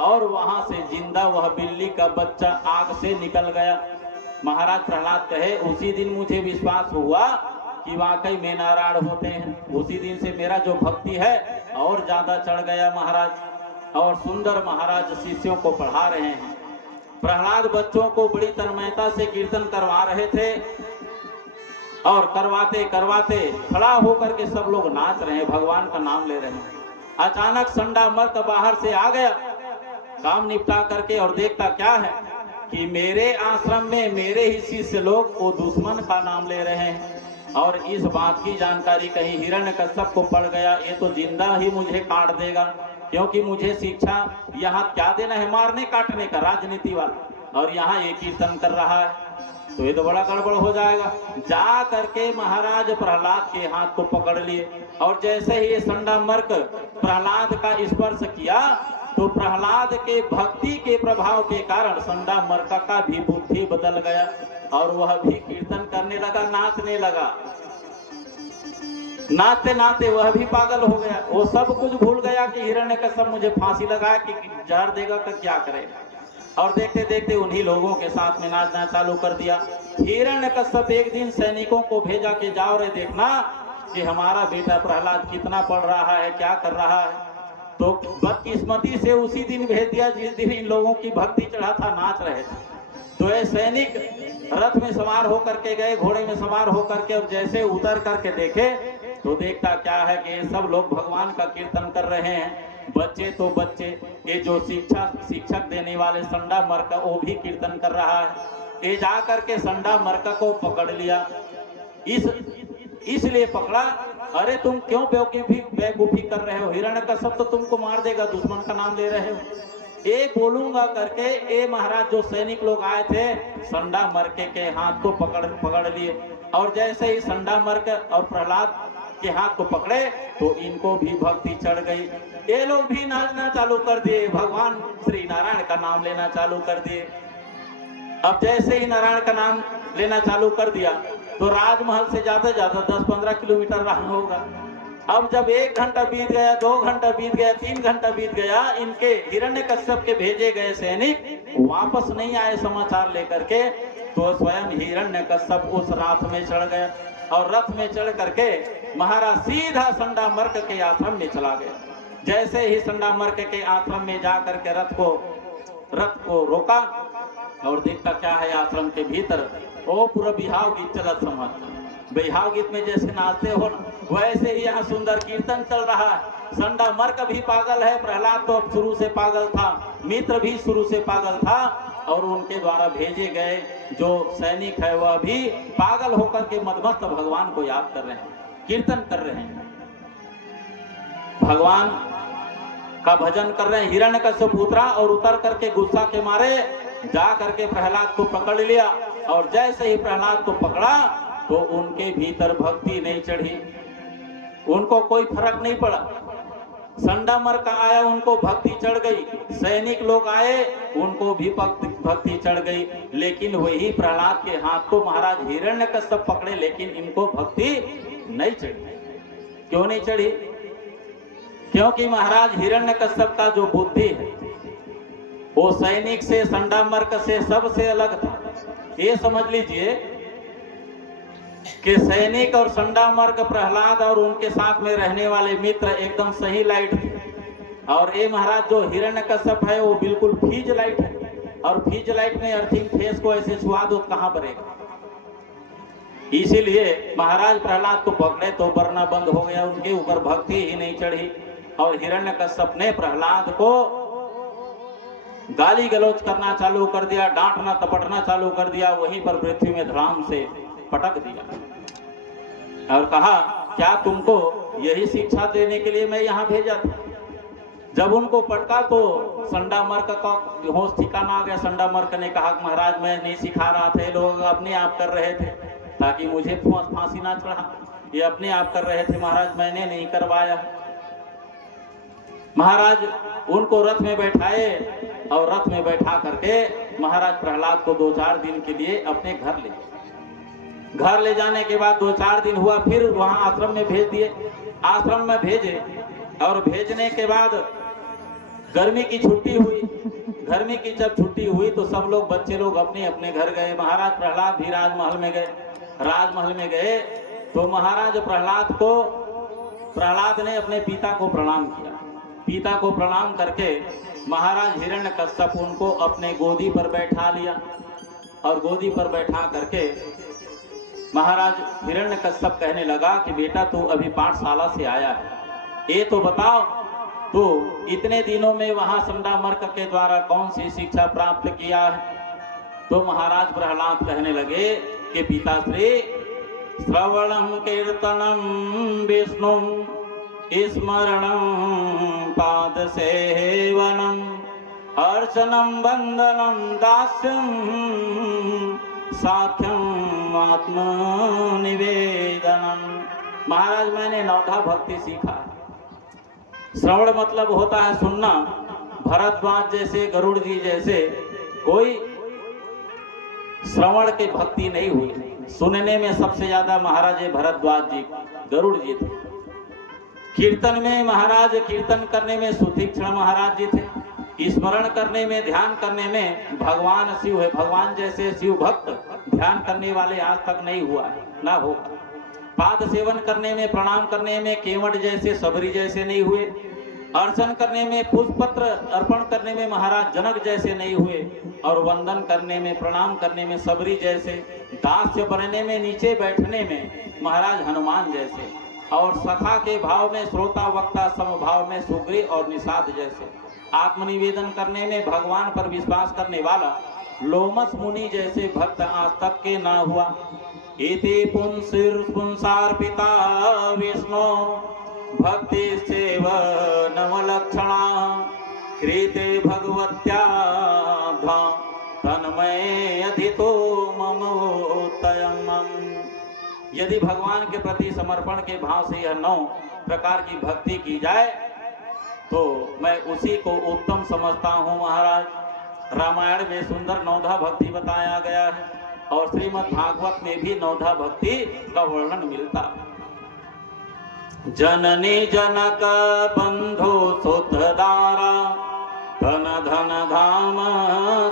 और वहां से जिंदा वह बिल्ली का बच्चा आग से निकल गया। महाराज प्रहलाद कहे उसी दिन मुझे विश्वास हुआ कि वाकई में नारायण होते हैं। उसी दिन से मेरा जो भक्ति है और ज्यादा चढ़ गया महाराज। और सुंदर महाराज शिष्यों को पढ़ा रहे हैं। प्रहलाद बच्चों को बड़ी तन्मयता से कीर्तन करवा रहे थे और करवाते करवाते खड़ा होकर के सब लोग नाच रहे हैं, भगवान का नाम ले रहे हैं। अचानक संडा मर्द बाहर से आ गया काम निपटा करके और देखता क्या है कि मेरे आश्रम में मेरे ही शिष्य लोग वो दुश्मन का नाम ले रहे हैं। और इस बात की जानकारी कहीं हिरण्यकश्यप को पड़ गया, ये तो जिंदा ही मुझे काट देगा, क्योंकि मुझे शिक्षा यहाँ क्या देना है, मारने काटने का, राजनीति वाला, और यहाँ ये कीर्तन कर रहा है, तो ये तो बड़ा गड़बड़ हो जाएगा। जा करके महाराज प्रहलाद के हाथ को पकड़ लिए और जैसे ही ये संडा मर्क प्रहलाद का स्पर्श किया तो प्रहलाद के भक्ति के प्रभाव के कारण संडा मर्का का भी बुद्धि बदल गया और वह भी कीर्तन करने लगा, नाचने लगा। नाचते नाचते वह भी पागल हो गया, वो सब कुछ भूल गया कि हिरण्यकश्यप मुझे फांसी लगाया कि जहर देगा तो क्या करेगा। और देखते देखते उन्हीं लोगों के साथ में नाचना चालू कर दिया। हिरण्यकश्यप एक दिन सैनिकों को भेजा कि जाओ रे देखना कि हमारा बेटा प्रहलाद कितना पढ़ रहा है, क्या कर रहा है। तो बदकिस्मती से उसी दिन भेज दिया जिस दिन इन लोगों की भक्ति चढ़ा था, नाच रहे थे। तो ये सैनिक रथ में सवार होकर के गए, घोड़े में सवार होकर के, और जैसे उतर करके देखे तो देखता क्या है कि ये सब लोग भगवान का कीर्तन कर रहे हैं। बच्चे तो बच्चे, ये जो शिक्षक देने वाले संडा मर्का वो भी कीर्तन कर रहा है। ये जा करके संडा मर्का को पकड़ लिया, इसलिए पकड़ा, अरे तुम क्यों बेवकूफी कर रहे हो, हिरण्यकश्यप तो तुमको मार देगा, दुश्मन का नाम ले रहे हो। ए बोलूंगा करके ए महाराज जो सैनिक लोग आए थे संडा मर्के के हाथ को पकड़ लिए और जैसे ही संडा मर्क और प्रहलाद के हाथ को पकड़े तो इनको भी भक्ति चढ़ गई। ये लोग भी नाचना चालू कर दिए, भगवान श्री नारायण का नाम लेना चालू कर दिए। अब जैसे ही नारायण का नाम लेना चालू कर दिया तो राजमहल से ज्यादा 10-15 किलोमीटर रहा होगा। अब जब 1 घंटा बीत गया, 2 घंटा बीत गया, 3 घंटा बीत गया, इनके हिरण्यकश्यप के भेजे गए सैनिक वापस नहीं आए समाचार लेकर के, तो स्वयं हिरण्यकश्यप उस रथ में चढ़ गया और रथ में चढ़ करके महाराज सीधा संडा मर्क के आश्रम में चला गया। जैसे ही संडा मर्क के आश्रम में जा करके रथ को रोका और देखता क्या है आश्रम के भीतर, ओ पूरा बिहाव की चलत समझ बिहाव गीत में जैसे नाचते हो ना, वैसे ही यहाँ सुंदर कीर्तन चल रहा है। संडा मर्क भी पागल है, प्रहलाद तो अब शुरू से पागल था, मित्र भी शुरू से पागल था, और उनके द्वारा भेजे गए जो सैनिक है वह भी पागल होकर के मदमस्त भगवान को याद कर रहे हैं, कीर्तन कर रहे हैं, भगवान का भजन कर रहे हैं। हिरण्यकश्यप उतरा और उतर करके गुस्सा के मारे जा करके प्रहलाद को पकड़ लिया, और जैसे ही प्रहलाद को पकड़ा तो उनके भीतर भक्ति नहीं चढ़ी, उनको कोई फर्क नहीं पड़ा। संडा मर्क आया, उनको भक्ति चढ़ गई, सैनिक लोग आए, उनको भी भक्ति चढ़ गई, लेकिन वही प्रहलाद के हाथ को महाराज हिरण्यकश्यप पकड़े, लेकिन इनको भक्ति नहीं चढ़ी। क्यों नहीं चढ़ी? क्योंकि महाराज हिरण्यकश्यप का जो बुद्धि है वो सैनिक से, संडा मर्क से सबसे अलग था। ये समझ लीजिए कि सैनिक और संडा मर्क, प्रहलाद और उनके साथ में रहने वाले मित्र एकदम सही लाइट थे, और ये महाराज जो हिरण्यकश्यप है वो बिल्कुल फीज लाइट है, और फीज लाइट में अर्थिंग फेस को ऐसे छुआ दो कहां बनेगा। इसीलिए महाराज प्रहलाद को पकड़े तो बरना बंद हो गया, उनके ऊपर भक्ति ही नहीं चढ़ी, और हिरण्यकश्यप ने प्रहलाद को गाली गलौज करना चालू कर दिया, डांटना तपटना चालू कर दिया, वहीं पर पृथ्वी में धड़ाम से पटक दिया और कहा क्या तुमको यही शिक्षा देने के लिए मैं यहाँ भेजा था? जब उनको पटका तो संडा मर्क का होश ठिकाना आ गया। संडा मर्क ने कहा महाराज मैं नहीं सिखा रहा था, लोग अपने आप कर रहे थे ताकि मुझे फांसी ना चढ़ा, ये अपने आप कर रहे थे महाराज, मैंने नहीं करवाया। महाराज उनको रथ में बैठाए और रथ में बैठा करके महाराज प्रहलाद को 2-4 दिन के लिए अपने घर ले जाने के बाद 2-4 दिन हुआ, फिर वहां आश्रम में भेज दिए। आश्रम में भेजे और भेजने के बाद गर्मी की छुट्टी हुई। गर्मी की जब छुट्टी हुई तो सब लोग, बच्चे लोग अपने अपने घर गए। महाराज प्रहलाद भी राजमहल में गए। राजमहल में गए तो महाराज प्रहलाद ने अपने पिता को प्रणाम किया। पिता को प्रणाम करके महाराज हिरण्यकश्यप उनको अपने गोदी पर बैठा लिया, और गोदी पर बैठा करके महाराज हिरण्यकश्यप कहने लगा कि बेटा तू अभी पाठशाला से आया है, ये तो बताओ तो इतने दिनों में वहां संडा मर्क के द्वारा कौन सी शिक्षा प्राप्त किया है? तो महाराज प्रहलाद कहने लगे कि पिताश्री श्रवणम कीर्तनम विष्णु स्मरणम पाद सेवनम अर्चनम वंदनम दास्यम साख्यम आत्मनिवेदनम। महाराज मैंने नौधा भक्ति सीखा। श्रवण मतलब होता है सुनना। भरद्वाज जैसे, गरुड़ जी जैसे कोई श्रवण के भक्ति नहीं हुई। सुनने में सबसे ज्यादा महाराज भरद्वाज जी, गरुड़ जी थे। कीर्तन में महाराज, कीर्तन करने में सुतीक्ष्ण महाराज जी थे। स्मरण करने में, ध्यान करने में भगवान शिव है। भगवान जैसे शिव भक्त ध्यान करने वाले आज तक नहीं हुआ है, ना होगा। पाद सेवन करने में, प्रणाम करने में केवट जैसे, सबरी जैसे नहीं हुए। अर्चन करने में, पुष्पपत्र अर्पण करने में महाराज जनक जैसे नहीं हुए, और वंदन करने में, प्रणाम करने में सबरी जैसे, दास्य बनने में, नीचे बैठने में महाराज हनुमान जैसे, और सखा के भाव में, श्रोता वक्ता समभाव में सुग्रीव और निषाद जैसे, आत्मनिवेदन करने में भगवान पर विश्वास करने वाला लोमस मुनि जैसे भक्त आज तक के ना हुआ। इति पुंसार्पिता विष्णु भक्ति सेव नवलक्षणा कृते भगवत्या तन्मय अधितो ममोत्तयम्। यदि भगवान के प्रति समर्पण के भाव से यह 9 प्रकार की भक्ति की जाए तो मैं उसी को उत्तम समझता हूँ। महाराज रामायण में सुंदर नौधा भक्ति बताया गया है, और श्रीमद् भागवत में भी नौधा भक्ति का वर्णन मिलता है। जननी जनक बंधु सुतदारा धन धन धाम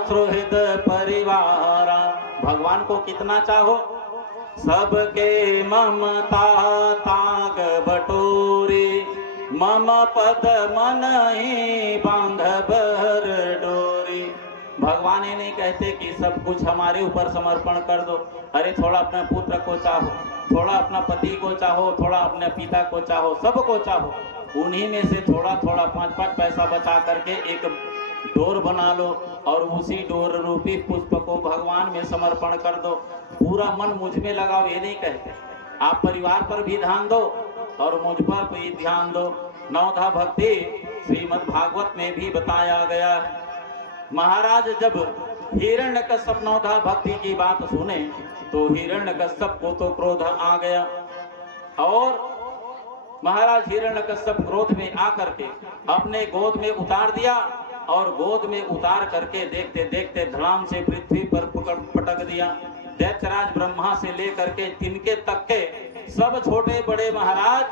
सुहृद परिवारा। भगवान को कितना चाहो, सबके ममता ताग बटोरी, मम पद मन ही बांध बर डोरी। भगवान ये नहीं कहते कि सब कुछ हमारे ऊपर समर्पण कर दो। अरे थोड़ा अपने पुत्र को चाहो, थोड़ा अपना पति को चाहो, थोड़ा अपने पिता को चाहो, सबको चाहो, उन्हीं में से थोड़ा थोड़ा 5-5 पैसा बचा करके एक डोर बना लो और उसी डोर रूपी पुष्प को भगवान में समर्पण कर दो। पूरा मन मुझ में लगाओ ये नहीं कहते। आप परिवार पर भी ध्यान दो और मुझ पर भी ध्यान दो। नवधा भक्ति श्रीमद् भागवत में भी बताया गया है। महाराज जब हिरण्यकश्यप नवधा भक्ति की बात सुने तो हिरण्यकश्यप को तो क्रोध आ गया और महाराज हिरण्यकश्यप क्रोध में आकर के अपने गोद में उतार दिया और गोद में उतार करके देखते देखते धड़ाम से पृथ्वी पर पटक दिया। दैत्यराज ब्रह्मा से लेकर के तिनके तक के सब छोटे बड़े महाराज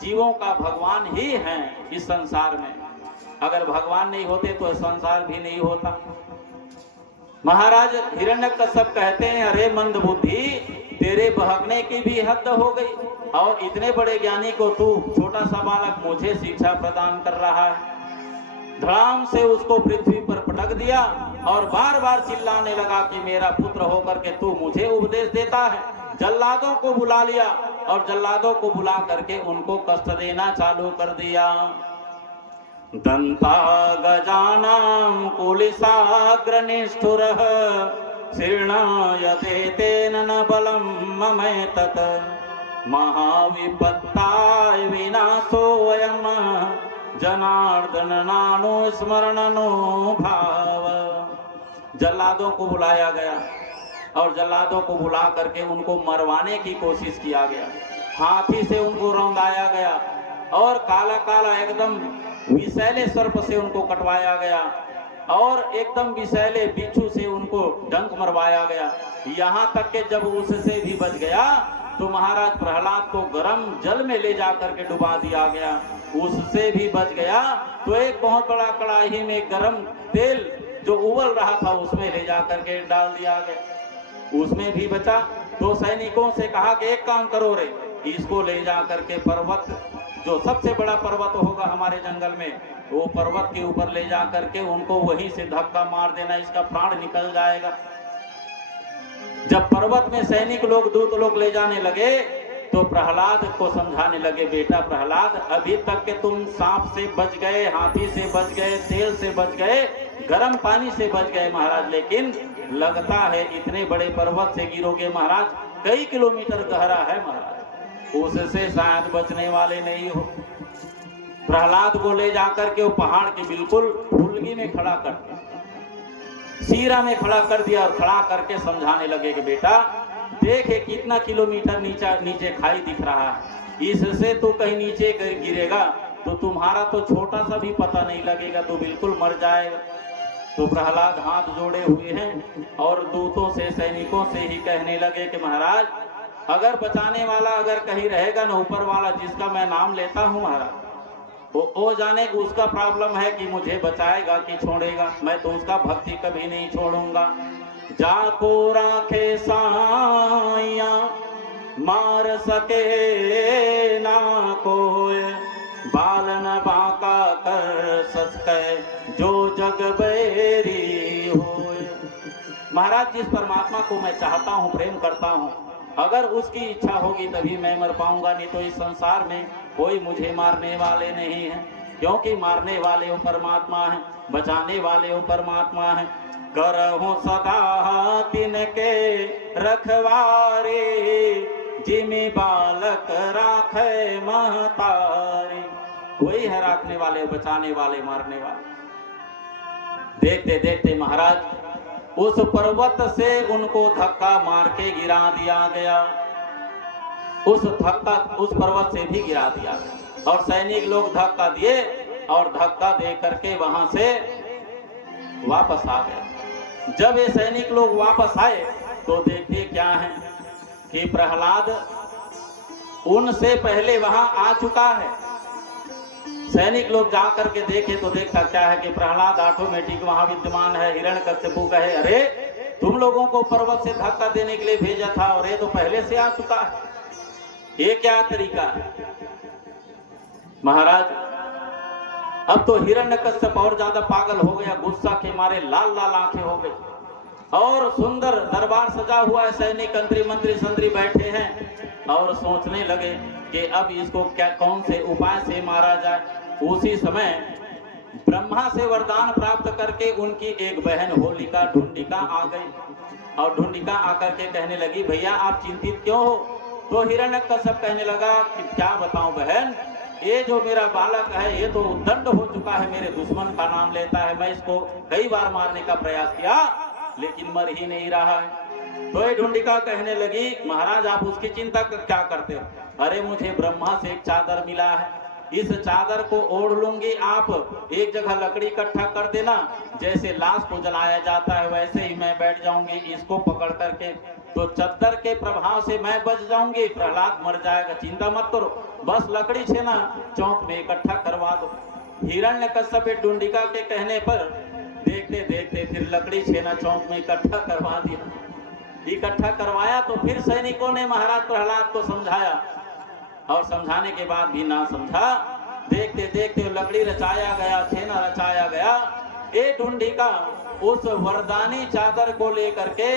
जीवों का भगवान ही हैं इस संसार में। अगर भगवान नहीं होते तो संसार भी नहीं होता। महाराज हिरण्यकश्यप कहते हैं, अरे मंद बुद्धि, तेरे बहकने की भी हद हो गई और इतने बड़े ज्ञानी को तू छोटा सा बालक मुझे शिक्षा प्रदान कर रहा है। धड़ाम से उसको पृथ्वी पर पटक दिया और बार बार चिल्लाने लगा कि मेरा पुत्र होकर के तू मुझे उपदेश देता है। जल्लादों को बुला लिया और जल्लादों को बुला करके उनको कष्ट देना चालू कर दिया। दंता गजानां कुलिसाग्रनिष्ठुरः शीर्णायते तेन न बलं ममैतत् महाविपत्ताय विनाशोऽयं जनार्दन नानुस्मरणनो भाव। जल्लादों को बुलाया गया और जल्लादों को बुला करके उनको मरवाने की कोशिश किया गया। हाथी से उनको रौंदाया गया और काला काला एकदम विषैले सर्प से उनको कटवाया गया और एकदम विषैले बिच्छू से उनको डंक मरवाया गया। यहाँ तक के जब उससे भी बच गया तो महाराज प्रहलाद को गर्म जल में ले जाकर के डुबा दिया गया। उससे भी बच गया तो एक बहुत बड़ा कड़ाही में गर्म तेल जो उबल रहा था उसमें ले जाकर के डाल दिया गया, उसमें भी बचा। तो सैनिकों से कहा कि एक काम करो रे, इसको ले जाकर के पर्वत, जो सबसे बड़ा पर्वत होगा हमारे जंगल में, वो पर्वत के ऊपर ले जाकर के उनको वहीं से धक्का मार देना, इसका प्राण निकल जाएगा। जब पर्वत में सैनिक लोग दूत लोग ले जाने लगे तो प्रहलाद को समझाने लगे, बेटा प्रहलाद, अभी तक के तुम सांप से बच गए, हाथी से बच गए, तेल से बच गए, गर्म पानी से बच गए महाराज, लेकिन लगता है इतने बड़े पर्वत से गिरोगे महाराज, कई किलोमीटर गहरा है महाराज, उससे शायद बचने वाले नहीं हो। प्रहलाद को ले जाकर के वो पहाड़ के बिल्कुल फुलगी में खड़ा कर दिया, सीरा में खड़ा कर दिया और खड़ा करके समझाने लगे कि बेटा देखे कितना किलोमीटर नीचे खाई दिख रहा है, इससे तो कहीं नीचे गिरेगा तो तुम्हारा तो छोटा सा भी पता नहीं लगेगा, तो बिल्कुल मर जाएगा। तो प्रहलाद हाथ जोड़े हुए हैं और दूतों से सैनिकों से ही कहने लगे कि महाराज अगर बचाने वाला अगर कहीं रहेगा ना, ऊपर वाला जिसका मैं नाम लेता हूँ महाराज, वो जाने उसका प्रॉब्लम है कि मुझे बचाएगा कि छोड़ेगा, मैं तो उसका भक्ति कभी नहीं छोड़ूंगा। जाको राखे साइया मार सके ना कोय, बालन बाका कर सके जो जग बैरी होय। महाराज जिस परमात्मा को मैं चाहता हूँ, प्रेम करता हूँ, अगर उसकी इच्छा होगी तभी मैं मर पाऊंगा, नहीं तो इस संसार में कोई मुझे मारने वाले नहीं है, क्योंकि मारने वाले वो परमात्मा है, बचाने वो परमात्मा है। करहूं सदा तिनके रखवारे, जिमि बालक राखे महतारे। वही है राखने वाले, बचाने वाले, मारने वाले। देखते देखते महाराज उस पर्वत से उनको धक्का मार के गिरा दिया गया, उस पर्वत से भी गिरा दिया गया और सैनिक लोग धक्का दिए और धक्का दे करके वहां से वापस आ गए। जब ये सैनिक लोग वापस आए तो देखिए क्या है कि प्रहलाद उनसे पहले वहां आ चुका है। सैनिक लोग जा करके देखे तो देखता क्या है कि प्रहलाद ऑटोमेटिक वहां विद्यमान है। हिरण्यकश्यपु कहे, अरे तुम लोगों को पर्वत से धक्का देने के लिए भेजा था और ये तो पहले से आ चुका है, ये क्या तरीका है। महाराज अब तो हिरण्यकश्यप और ज्यादा पागल हो गया, गुस्सा के मारे लाल लाल आंखें हो गई। और सुंदर दरबार सजा हुआ है, सैनिक मंत्री संतरी बैठे हैं और सोचने लगे कि अब इसको क्या कौन से उपाय से मारा जाए। उसी समय ब्रह्मा से वरदान प्राप्त करके उनकी एक बहन होलिका ढूंढिका आ गई और ढूंढिका आकर के कहने लगी, भैया आप चिंतित क्यों हो? तो हिरण्यकश्यप कहने लगा कि क्या बताऊं बहन, ये जो मेरा बालक है ये तो उद्दंड हो चुका है, मेरे दुश्मन का नाम लेता है। मैं इसको कई बार मारने का प्रयास किया लेकिन मर ही नहीं रहा है। तो ये ढूंढिका कहने लगी, महाराज आप उसकी चिंता क्या करते हो? अरे मुझे ब्रह्मा से एक चादर मिला है, इस चादर को ओढ़ लूंगी, आप एक जगह लकड़ी इकट्ठा कर देना, जैसे लाश को जलाया जाता है वैसे ही मैं बैठ जाऊंगी इसको पकड़ करके, तो चादर के प्रभाव से मैं बच जाऊंगी, प्रहलाद मर जाएगा, चिंता मत करो, बस लकड़ी छेना चौक में इकट्ठा करवा दो। हिरण्यकश्यप ढूंढिका के कहने पर देखते देखते फिर लकड़ी छेना चौक में इकट्ठा करवा दिया। इकट्ठा करवाया तो फिर सैनिकों ने महाराज प्रहलाद को समझाया और समझाने के बाद भी ना समझा। देखते देखते लकड़ी रचाया गया, छेना रचाया गया। ये ढूंढिका उस वरदानी चादर को लेकर के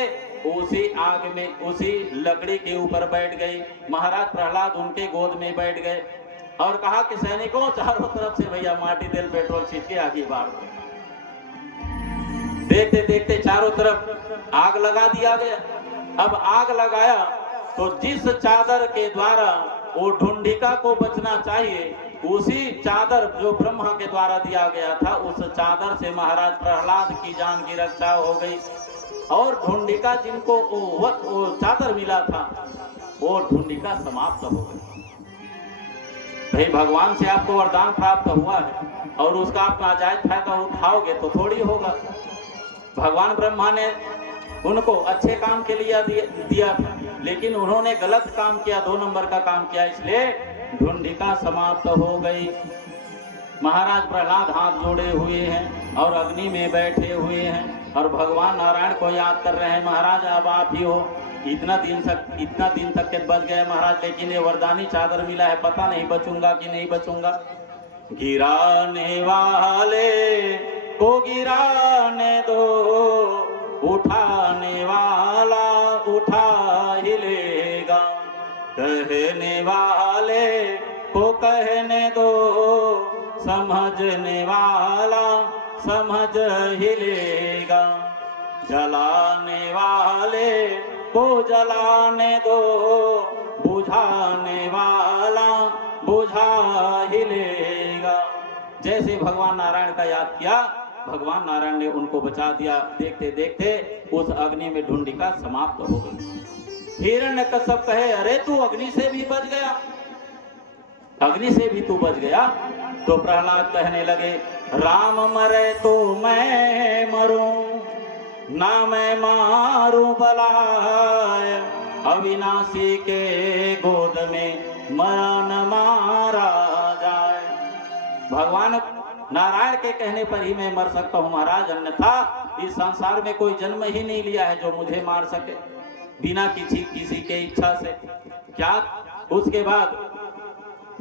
उसी आग में उसी लकड़ी के ऊपर बैठ गई। महाराज प्रहलाद उनके गोद में बैठ गए और कहा कि सैनिकों चारों तरफ से भैया माटी तेल पेट्रोल छीट के आगे बाढ़। देखते देखते चारों तरफ आग लगा दिया गया। अब आग लगाया तो जिस चादर के द्वारा वो ढूंढिका को बचना चाहिए, उसी चादर जो ब्रह्मा के द्वारा दिया गया था, उस चादर से महाराज प्रहलाद की जान की रक्षा हो गई। और ढूंढिका जिनको वो चादर मिला था वो ढूंढिका समाप्त हो गई। भाई भगवान से आपको वरदान प्राप्त हुआ है और उसका आप नाजायज फायदा उठाओगे तो थोड़ी होगा। भगवान ब्रह्मा ने उनको अच्छे काम के लिए दिया था, लेकिन उन्होंने गलत काम किया, 2 नंबर का काम किया, इसलिए ढूंढिका समाप्त हो गई। महाराज प्रहलाद हाथ जोड़े हुए हैं और अग्नि में बैठे हुए हैं और भगवान नारायण को याद कर रहे हैं। महाराज अब आप ही हो, इतना दिन तक के बच गए महाराज, लेकिन ये वरदानी चादर मिला है, पता नहीं बचूंगा कि नहीं बचूंगा। गिराने वाले को गिराने दो, उठाने वाला उठा ही लेगा, कहने वाले को कहने दो, समझने वाला समझ ही लेगा, जलाने वाले को जलाने दो, बुझाने वाला बुझा ही लेगा। जैसे भगवान नारायण का याद किया, भगवान नारायण ने उनको बचा दिया। देखते देखते उस अग्नि में ढूंढिका समाप्त हो गई। हिरण्यकश्यप कहे, अरे तू अग्नि से भी बच गया, अग्नि से भी तू बच गया। तो प्रहलाद कहने लगे, राम मरे तो मैं मरूं, ना मैं मारूं बलाय, अविनाशी के गोद में मरण मारा जाए। भगवान नारायण के कहने पर ही मैं मर सकता हूँ महाराज, अन्यथा इस संसार में कोई जन्म ही नहीं लिया है जो मुझे मार सके बिना किसी के इच्छा से। क्या उसके बाद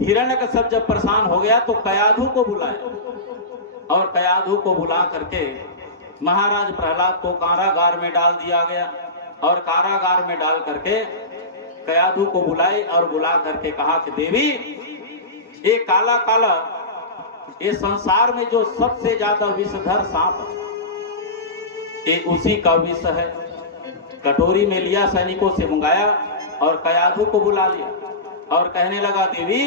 हिरण्यकश्यप जब परेशान हो गया तो कयाधु को बुलाया और कयाधु को बुला करके महाराज प्रहलाद को कारागार में डाल दिया गया और कारागार में डाल करके कयाधु को बुलाए और बुला करके कहा कि देवी, ये काला काला ये संसार में जो सबसे ज्यादा विषधर सांप ये उसी का विष है। कटोरी में लिया, सैनिकों से मंगाया और कयाधु को बुला लिया और कहने लगा, देवी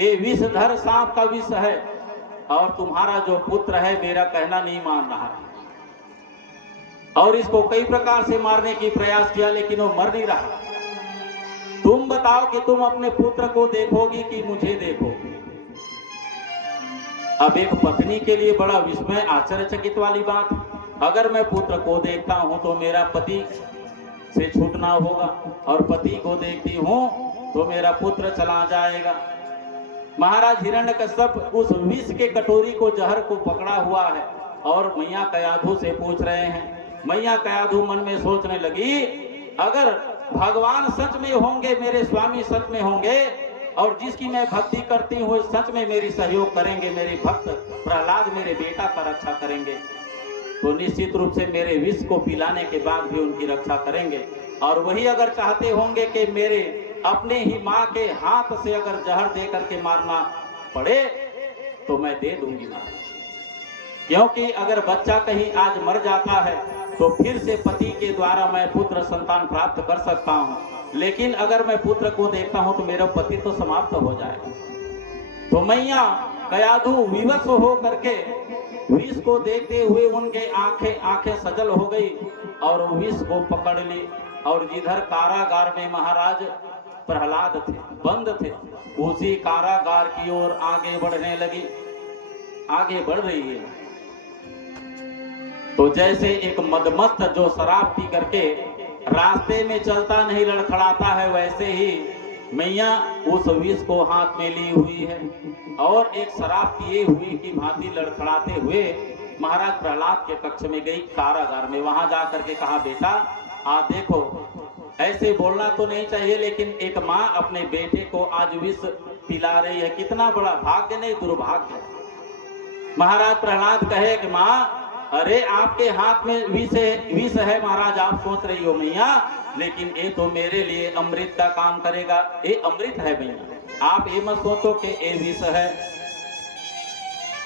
ये विषधर सांप का विष है और तुम्हारा जो पुत्र है मेरा कहना नहीं मान रहा है, और इसको कई प्रकार से मारने की प्रयास किया लेकिन वो मर नहीं रहा। तुम बताओ कि तुम अपने पुत्र को देखोगी कि मुझे देखोगी। अब एक पत्नी के लिए बड़ा विस्मय आश्चर्यचकित वाली बात, अगर मैं पुत्र को देखता हूं तो मेरा पति से छूटना होगा और पति को देखती हूं तो मेरा पुत्र चला जाएगा। महाराज हिरण्यकश्यप उस विष के कटोरी को, जहर को पकड़ा हुआ है और मैया कयाधु से पूछ रहे हैं। मैया कयाधु मन में सोचने लगी, अगर भगवान सच में होंगे, मेरे स्वामी सच में होंगे और जिसकी मैं भक्ति करती हूँ सच में मेरी सहयोग करेंगे, मेरे भक्त प्रहलाद मेरे बेटा का रक्षा करेंगे तो निश्चित रूप से मेरे विष को पिलाने के बाद भी उनकी रक्षा करेंगे। और वही अगर चाहते होंगे कि मेरे अपने ही माँ के हाथ से अगर जहर दे करके मारना पड़े तो मैं दे दूंगी माँ, क्योंकि अगर बच्चा कहीं आज मर जाता है तो फिर से पति के द्वारा मैं पुत्र संतान प्राप्त कर सकता हूँ, लेकिन अगर मैं पुत्र को देखता हूँ तो मेरा पति तो समाप्त हो जाएगा। तो मैया कयाधु विवश हो करके विष को देखते हुए उनके आंखें सजल हो गई और विष को पकड़ ली। और जिधर कारागार में महाराज प्रहलाद थे, बंद थे, उसी कारागार की ओर आगे बढ़ने लगी, आगे बढ़ रही है। तो जैसे एक मदमस्त जो शराब पी करके रास्ते में चलता नहीं लड़खड़ाता है, वैसे ही मैया उस विष को हाथ में ली हुई है और एक शराब पिए हुई की भांति लड़खड़ाते हुए महाराज प्रहलाद के कक्ष में गई, कारागार में। वहां जा करके कहा, बेटा देखो, ऐसे बोलना तो नहीं चाहिए, लेकिन एक माँ अपने बेटे को आज विष पिला रही है, कितना बड़ा भाग्य नहीं दुर्भाग्य। महाराज प्रहलाद कहे कि माँ, अरे आपके हाथ में विष है महाराज, आप सोच रही हो मैया, लेकिन ये तो मेरे लिए अमृत का काम करेगा, ये अमृत है मैया, आप ये मत सोचो कि ये विष है।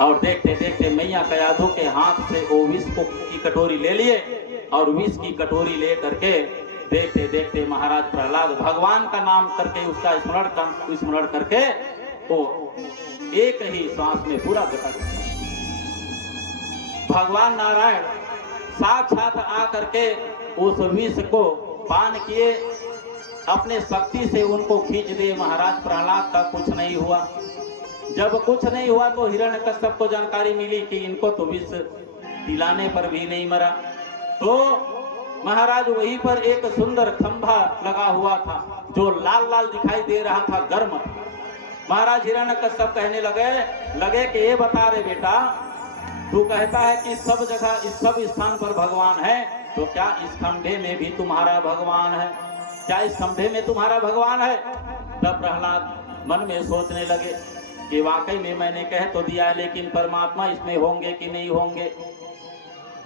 और देखते देखते मैया कयाधु के हाथ से वो विष की कटोरी ले लिए और विष की कटोरी ले करके देखते देखते महाराज प्रहलाद भगवान का नाम करके उसका स्मरण करके वो एक ही सांस में पूरा घटा दिया। भगवान नारायण साक्षात आ करके उस विष को पान किए, अपने शक्ति से उनको खींच दिए। महाराज प्रहलाद का कुछ नहीं हुआ। जब कुछ नहीं हुआ तो हिरण्यकश्यप को जानकारी मिली कि इनको तो विष पिलाने पर भी नहीं मरा। तो महाराज वहीं पर एक सुंदर खंभा लगा हुआ था जो लाल लाल दिखाई दे रहा था, गर्म। महाराज हिरण्यकश्यप कहने लगे कि ये बता रे बेटा, तू कहता है कि सब जगह इस सब स्थान पर भगवान है, तो क्या इस खंभे में भी तुम्हारा भगवान है? क्या इस खंभे में तुम्हारा भगवान है? तब प्रहलाद मन में सोचने लगे कि वाकई में मैंने कह तो दिया है, लेकिन परमात्मा इसमें होंगे कि नहीं होंगे।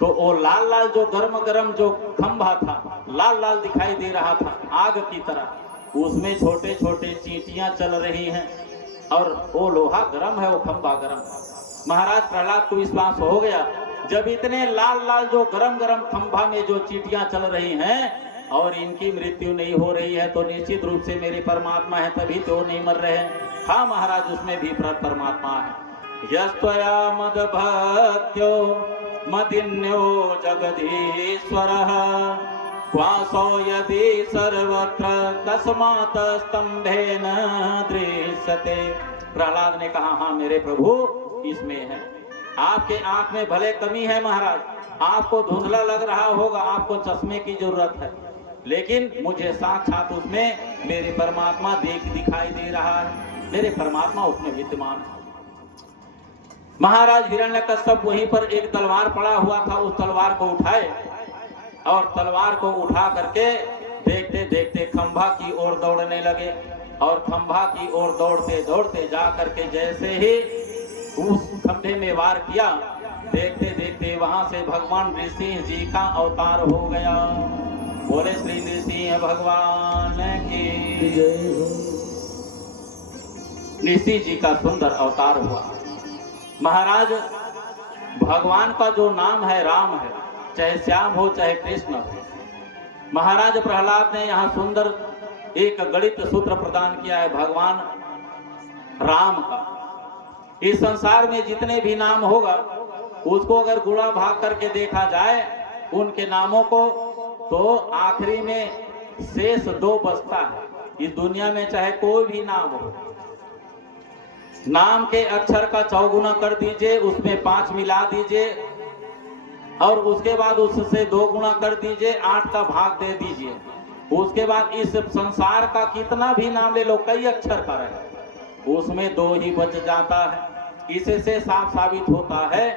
तो वो लाल लाल जो गर्म जो खंभा था, लाल लाल दिखाई दे रहा था आग की तरह, उसमें छोटे छोटे चींटियां चल रही हैं और वो लोहा गर्म है, वो खंभा गर्म। महाराज प्रहलाद को विश्वास हो गया, जब इतने लाल लाल जो गरम खंभा में जो चींटियां चल रही हैं और इनकी मृत्यु नहीं हो रही है, तो निश्चित रूप से मेरे परमात्मा है, तभी तो नहीं मर रहे हैं। हाँ महाराज, उसमें भी परमात्मा है। यस्त्वया मद भक्त्यो मदिन्यो जगदीश्वरः क्वासो यदि सर्वत्र तस्मात् स्तंभेन दृश्यते। प्रहलाद ने कहा, हाँ मेरे प्रभु इसमें है। आपके आंख में भले कमी है महाराज, आपको धुंधला लग रहा होगा, आपको चश्मे की जरूरत है, लेकिन मुझे साक्षात उसमें मेरे परमात्मा दिखाई दे रहा है, मेरे परमात्मा उसमें विद्यमान है। महाराज हिरण्यकश्यप वहीं पर एक तलवार पड़ा हुआ था, उस तलवार को उठाए और तलवार को उठा करके देखते देखते खंभा की ओर दौड़ने लगे। और खंभा की ओर दौड़ते दौड़ते जा करके जैसे ही उस खंभे में वार किया, देखते देखते वहां से भगवान नृसिंह जी का अवतार हो गया। बोले श्री नृसिंह भगवान की जय। नृसिंह जी का सुंदर अवतार हुआ। महाराज भगवान का जो नाम है राम है, चाहे श्याम हो चाहे कृष्ण हो। महाराज प्रहलाद ने यहाँ सुंदर एक गणित सूत्र प्रदान किया है भगवान राम का। इस संसार में जितने भी नाम होगा उसको अगर गुणा भाग करके देखा जाए उनके नामों को, तो आखिरी में शेष 2 बचता है। इस दुनिया में चाहे कोई भी नाम हो, नाम के अक्षर का 4 गुना कर दीजिए, उसमें 5 मिला दीजिए और उसके बाद उससे 2 गुना कर दीजिए, 8 का भाग दे दीजिए। उसके बाद इस संसार का कितना भी नाम ले लो, कई अक्षर का रहे, उसमें 2 ही बच जाता है। इससे साफ साबित होता है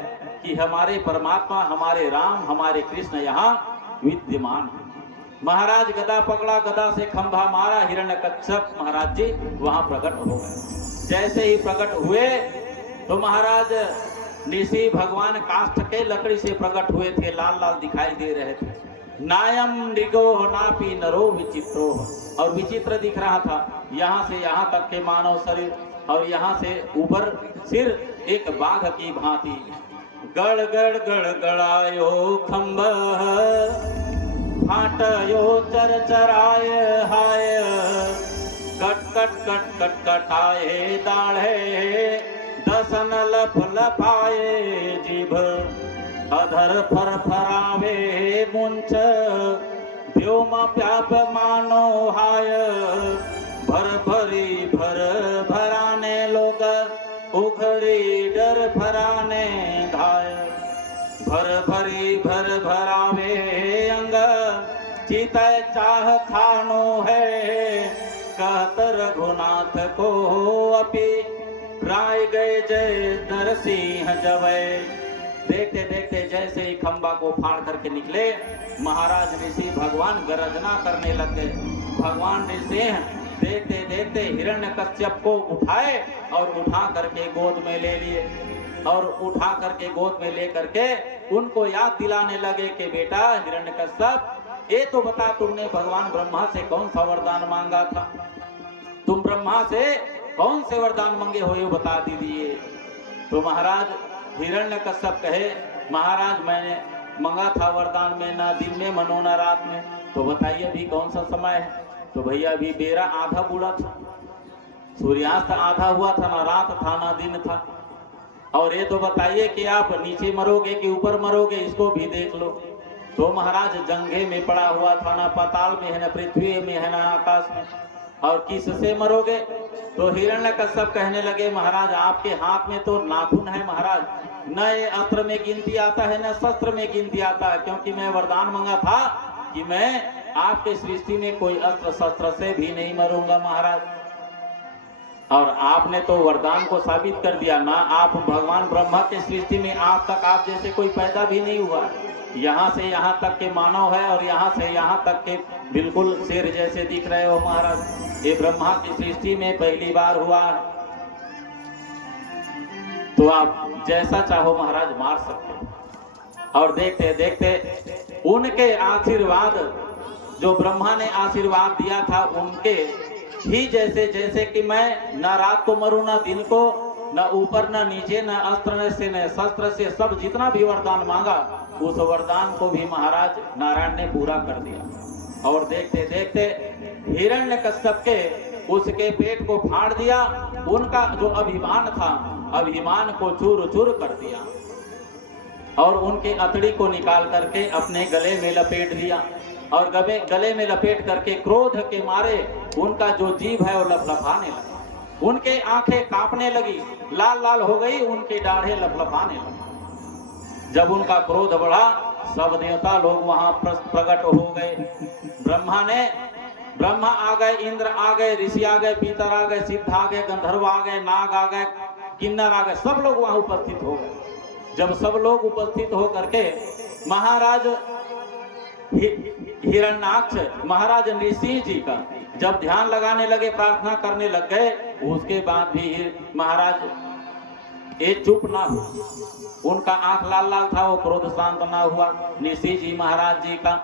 कि हमारे परमात्मा, हमारे राम, हमारे कृष्ण यहाँ विद्यमान है। महाराज गदा पकड़ा, गदा से खंभा मारा, हिरण्यकश्यप महाराज जी वहां प्रकट हो गए। जैसे ही प्रकट हुए तो महाराज ऋषि भगवान काष्ठ के लकड़ी से प्रकट हुए थे, लाल लाल दिखाई दे रहे थे। नायम मृगो नापी नरो विचित्रो, और विचित्र दिख रहा था, यहाँ से यहाँ तक के मानव शरीर और यहाँ से ऊपर सिर एक बाघ की भांति। गड़ गड़ गड़ गड़ायो खंभ फाटयो चर चराय हाय, कट कट कट कट कटाए दाढ़े दसन लफ लफाए जीभ, अधर फर फरावे मुंच व्योम प्याप मानो हाय, भर भरी भर भराने लोग उघड़ी डर फराने धाय, भर भरी भर भरावे अंग चितय चाह खानो है, कहत रघुनाथ को अपि राय गए जय नरसिंह जवै। देखते देखते जैसे ही खंबा को फाड़ करके निकले, महाराज ऋषि भगवान गर्जना करने लग गए। भगवान नृसिंह देखते देखते हिरण्यकश्यप को उठाए और उठा करके गोद में ले लिए, और उठा करके गोद में ले करके उनको याद दिलाने लगे कि बेटा हिरण्यकश्यप, ये तो बता तुमने भगवान ब्रह्मा से कौन सा वरदान मांगा था, तुम ब्रह्मा से कौन से वरदान मांगे हो, ये बता दीजिए। तो महाराज हिरण्यकश्यप कहे, महाराज मैंने मांगा था वरदान में, ना दिन में मनो ना रात में। तो बताइए अभी कौन सा समय है। तो भैया अभी बेरा आधा बूढ़ा था, सूर्यास्त आधा हुआ था, ना रात था ना दिन था। और ये तो बताइए कि आप नीचे मरोगे कि ऊपर मरोगे, इसको भी देख लो। तो महाराज जंघे में पड़ा हुआ था, ना पाताल में है, ना पृथ्वी में है, ना आकाश में, और किससे मरोगे। तो हिरण्यकश्यप कहने लगे, महाराज आपके हाथ में तो नाखून है महाराज, न ये अस्त्र में गिनती आता है न शस्त्र में गिनती आता है, क्योंकि मैं वरदान मांगा था कि मैं आपके सृष्टि में कोई अस्त्र शस्त्र से भी नहीं मरूंगा महाराज। और आपने तो वरदान को साबित कर दिया ना, आप भगवान ब्रह्मा के सृष्टि में आज तक आप जैसे कोई पैदा भी नहीं हुआ, यहाँ से यहाँ तक के मानव है और यहाँ से यहाँ तक के बिल्कुल शेर जैसे दिख रहे हो महाराज। ये ब्रह्मा की सृष्टि में पहली बार हुआ है, तो आप जैसा चाहो महाराज मार सकते हो। और देखते देखते उनके आशीर्वाद, जो ब्रह्मा ने आशीर्वाद दिया था उनके ही जैसे, जैसे कि मैं न रात को मरूं न दिन को, न ऊपर न नीचे, न अस्त्र से न शस्त्र से, सब जितना भी वरदान मांगा उस वरदान को भी महाराज नारायण ने पूरा कर दिया। और देखते देखते हिरण्यकश्यप के उसके पेट को फाड़ दिया, उनका जो अभिमान था अभिमान को चूर चूर कर दिया, और उनके अतड़ी को निकाल करके अपने गले में लपेट दिया, और गले में लपेट करके क्रोध के मारे उनका जो जीभ है वो लफलफाने लगा, उनके आंखें कांपने लगी, लाल लाल हो गई, उनके दाढ़े लफलफाने लगे। जब उनका क्रोध बढ़ा, सब देवता लोग वहां प्रकट हो गए। ब्रह्मा आ गए, इंद्र आ गए, ऋषि आ गए, पीतर आ गए, सिद्ध आ गए, गंधर्व आ गए, नाग आ गए, किन्नर आ गए, सब लोग वहां उपस्थित हो गए। जब सब लोग उपस्थित हो करके महाराज हिरण्याक्ष महाराज नृसिंह जी का जब ध्यान लगाने लगे, प्रार्थना करने लग गए, उसके बाद भी महाराज ये चुप ना हो, उनका आंख लाल लाल था, वो क्रोध शांत ना हुआ। नृसिंह जी महाराज जी का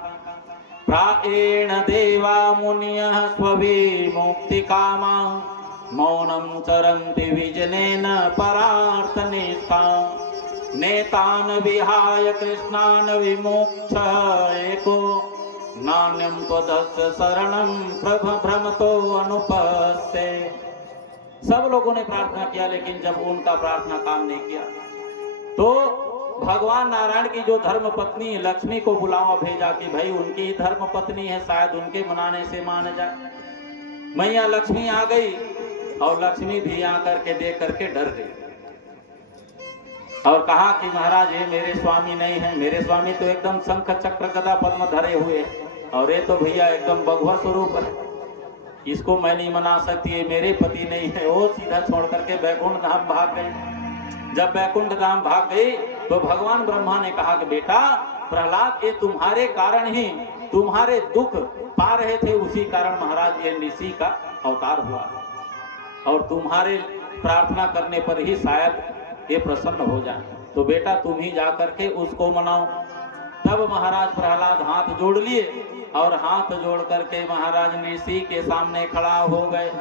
प्राएण देवा मुनियः स्वविमुक्ति कामा मौनम चरन्ति विजनेन परार्थ निष्ठा नेतान विहाय कृष्णान विमोक्ष एको नान्यम त्वदस्य शरणं भ्रमतो अनुपस्ते। सब लोगों ने प्रार्थना किया, लेकिन जब उनका प्रार्थना काम नहीं किया तो भगवान नारायण की जो धर्म पत्नी लक्ष्मी को बुलावा भेजा कि भाई उनकी धर्म पत्नी है, शायद उनके मनाने से मान जाए। मैया लक्ष्मी आ गई और लक्ष्मी भी आकर के देख करके डर गई और कहा कि महाराज ये मेरे स्वामी नहीं है, मेरे स्वामी तो एकदम शंख चक्र गदा पद्म धरे हुए, और ये तो भैया एकदम भगवा स्वरूप है, इसको मैं नहीं मना सकती, है मेरे पति नहीं है। वो सीधा छोड़ करके बैकुंठ धाम भाग गए। जब बैकुंठ धाम भाग गई तो भगवान ब्रह्मा ने कहा कि बेटा प्रहलाद, ये तुम्हारे कारण ही तुम्हारे दुख पा रहे थे, उसी कारण महाराज ये ऋषि का अवतार हुआ, और तुम्हारे प्रार्थना करने पर ही शायद ये प्रसन्न हो जाए। तो बेटा तुम ही जा करके उसको मनाओ। तब महाराज प्रहलाद हाथ जोड़ लिए और हाथ जोड़ करके महाराज ऋषि के सामने खड़ा हो गए।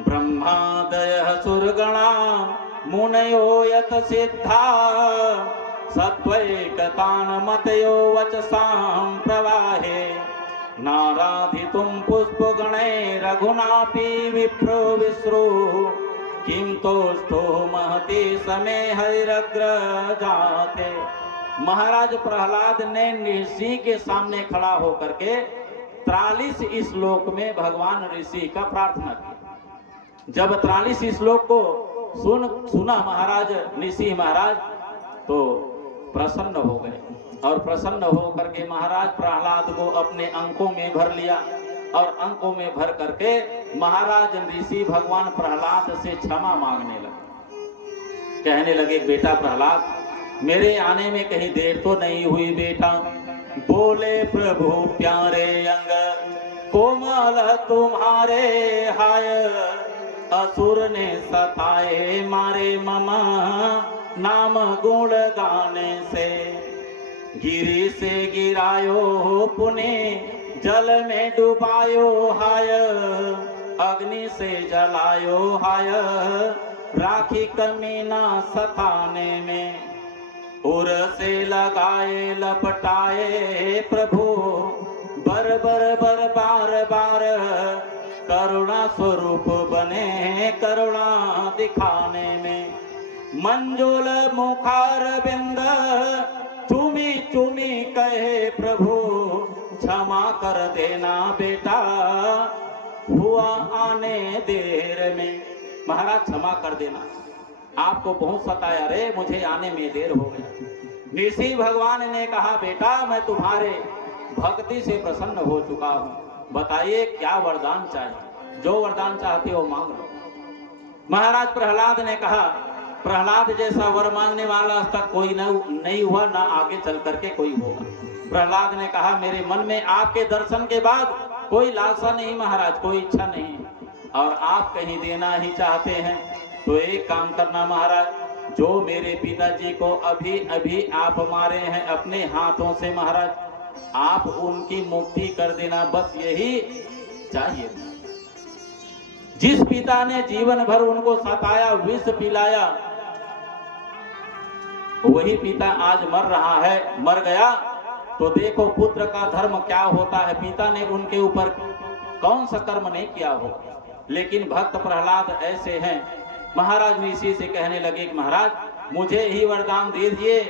ब्रह्मादयः सुरगणा मुनयो यत सिद्धा सत्वैकतानमतयो वचसां प्रवाहे नाराधितुं पुष्पगणे रघुनापि विप्रो विश्रु किं तोस्थो महति समय हरिरग्रजाते। महाराज प्रहलाद ने ऋषि के सामने खड़ा होकर के 43 श्लोक में भगवान ऋषि का प्रार्थना की। जब 43 श्लोक को सुना महाराज ऋषि महाराज तो प्रसन्न हो गए और प्रसन्न होकर के महाराज प्रहलाद को अपने अंकों में भर लिया और अंकों में भर करके महाराज ऋषि भगवान प्रहलाद से क्षमा मांगने लगे। कहने लगे बेटा प्रहलाद मेरे आने में कहीं देर तो नहीं हुई बेटा। बोले प्रभु प्यारे अंग कोमल तुम्हारे हाय असुर ने सताए मारे ममा नाम गुण गाने से गिरी से गिरायो पुने जल में डुबायो हाय अग्नि से जलायो हाय राखी कमीना सताने में उर से लगाए लपटाए प्रभु बर बर बर बार बार करुणा स्वरूप बने करुणा दिखाने में मंजुल मुखार बिंद चूमी चूमी कहे प्रभु क्षमा कर देना बेटा हुआ आने देर में। महाराज क्षमा कर देना आपको बहुत सताया रे मुझे आने में देर हो गई। ऋषि भगवान ने कहा बेटा मैं तुम्हारे भक्ति से प्रसन्न हो चुका हूँ बताइए क्या वरदान चाहिए जो वरदान चाहते हो मांग लो। महाराज प्रहलाद ने कहा प्रहलाद जैसा वर मांगने वाला आज तक कोई नहीं हुआ ना आगे चल करके कोई होगा। प्रहलाद ने कहा मेरे मन में आपके दर्शन के बाद कोई लालसा नहीं महाराज कोई इच्छा नहीं और आप कहीं देना ही चाहते हैं तो एक काम करना महाराज जो मेरे पिताजी को अभी अभी आप मारे हैं अपने हाथों से महाराज आप उनकी मुक्ति कर देना बस यही चाहिए। जिस पिता ने जीवन भर उनको सताया विष पिलाया वही पिता आज मर रहा है मर गया तो देखो पुत्र का धर्म क्या होता है। पिता ने उनके ऊपर कौन सा कर्म नहीं किया हो लेकिन भक्त प्रहलाद ऐसे हैं। महाराज ऋषि से कहने लगे कि महाराज मुझे ही वरदान दे दीजिए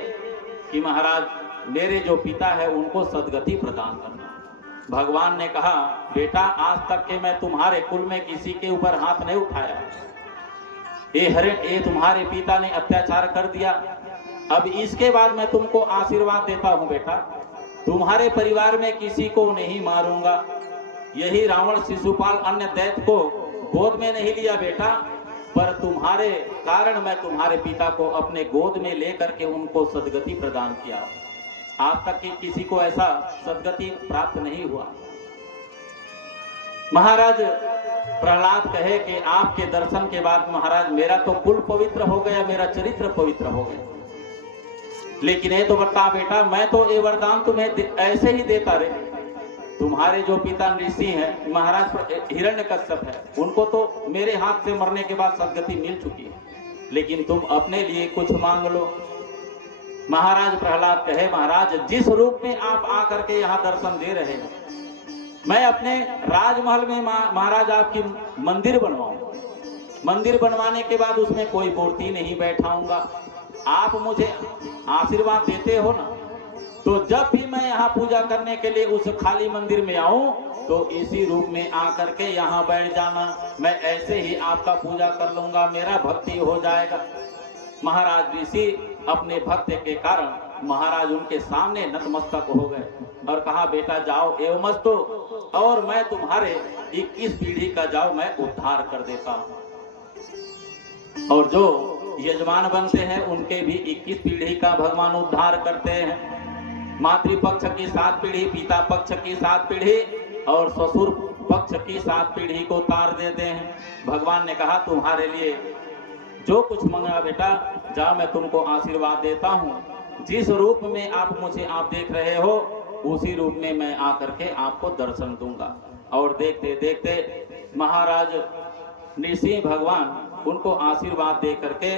कि महाराज मेरे जो पिता है उनको सदगति प्रदान करना। भगवान ने कहा बेटा आज तक के मैं तुम्हारे कुल में किसी के ऊपर हाथ नहीं उठाया। ये तुम्हारे पिता ने अत्याचार कर दिया। अब इसके बाद मैं तुमको आशीर्वाद देता हूँ बेटा तुम्हारे परिवार में किसी को नहीं मारूंगा। यही रावण शिशुपाल अन्य दैत्य को गोद में नहीं लिया बेटा पर तुम्हारे कारण मैं तुम्हारे पिता को अपने गोद में लेकर के उनको सदगति प्रदान किया। आज तक कि किसी को ऐसा सदगति प्राप्त नहीं हुआ। महाराज प्रहलाद कहे कि आपके दर्शन के बाद महाराज मेरा तो कुल पवित्र हो गया मेरा चरित्र पवित्र हो गया लेकिन ये तो बता बेटा मैं तो ये वरदान तुम्हें ऐसे ही देता रे। तुम्हारे जो पिता ऋषि हैं महाराज हिरण्यकश्यप है उनको तो मेरे हाथ से मरने के बाद सदगति मिल चुकी है लेकिन तुम अपने लिए कुछ मांग लो। महाराज प्रहलाद कहे महाराज जिस रूप में आप आकर के यहाँ दर्शन दे रहे हैं मैं अपने राजमहल में महाराज आपकी मंदिर बनवाऊं। मंदिर बनवाने के बाद उसमें कोई मूर्ति नहीं बैठाऊंगा। आप मुझे आशीर्वाद देते हो ना तो जब भी मैं यहाँ पूजा करने के लिए उस खाली मंदिर में आऊं तो इसी रूप में आकर के यहाँ बैठ जाना। मैं ऐसे ही आपका पूजा कर लूंगा मेरा भक्ति हो जाएगा। महाराज ऋषि अपने भक्त के कारण महाराज उनके सामने नतमस्तक हो गए और कहा बेटा जाओ एवमस्तु और मैं तुम्हारे 21 पीढ़ी का जाओ मैं उद्धार कर देता हूँ और जो यजमान बनते हैं उनके भी 21 पीढ़ी का भगवान उद्धार करते हैं। मातृपक्ष की 7 पीढ़ी पिता पक्ष की 7 पीढ़ी और ससुर पक्ष की 7 पीढ़ी को तार देते हैं। भगवान ने कहा तुम्हारे लिए जो कुछ मंगा बेटा जा मैं तुमको आशीर्वाद देता हूँ। जिस रूप में आप मुझे आप देख रहे हो उसी रूप में मैं आकर के आपको दर्शन दूंगा। और देखते देखते महाराज नृसिंह भगवान उनको आशीर्वाद दे करके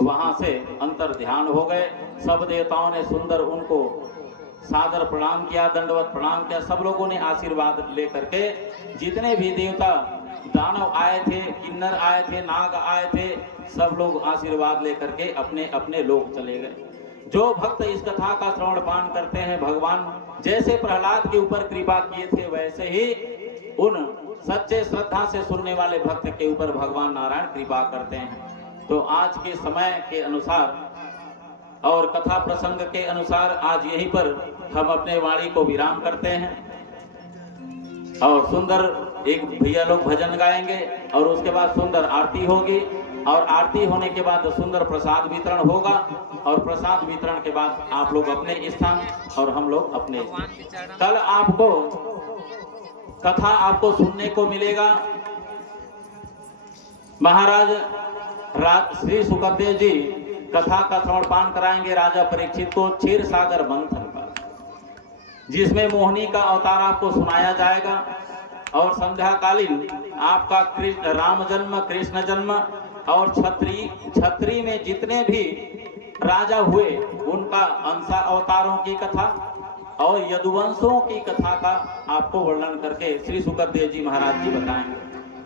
वहां से अंतर ध्यान हो गए। सब देवताओं ने सुंदर उनको सादर प्रणाम किया, दंडवत प्रणाम किया। सब लोगों ने आशीर्वाद लेकर के, जितने भी देवता दानव आए थे, किन्नर आए थे, नाग आए थे, सब लोग आशीर्वाद लेकर के अपने अपने लोग चले गए। जो भक्त इस कथा का श्रवण पान करते हैं, भगवान जैसे प्रहलाद के ऊपर कृपा किए थे वैसे ही उन सच्चे श्रद्धा से सुनने वाले भक्त के ऊपर भगवान नारायण कृपा करते हैं। तो आज के समय के अनुसार और कथा प्रसंग के अनुसार आज यहीं पर हम अपने वाणी को विराम करते हैं और सुंदर एक भैया लोग भजन गाएंगे और उसके बाद सुंदर आरती होगी और आरती होने के बाद सुंदर प्रसाद वितरण होगा और प्रसाद वितरण के बाद आप लोग अपने स्थान और हम लोग अपने। कल आपको कथा आपको सुनने को मिलेगा। महाराज श्री सुखदेव जी कथा का श्रवण पान कराएंगे राजा परीक्षित को क्षीर सागर मंथन का, जिसमें मोहिनी का अवतार आपको सुनाया जाएगा। और संध्या कालीन आपका राम जन्म, कृष्ण जन्म और छत्री में जितने भी राजा हुए उनका अंश अवतारों की कथा और यदुवंशों की कथा का आपको वर्णन करके श्री सुखदेव जी महाराज जी बताएंगे।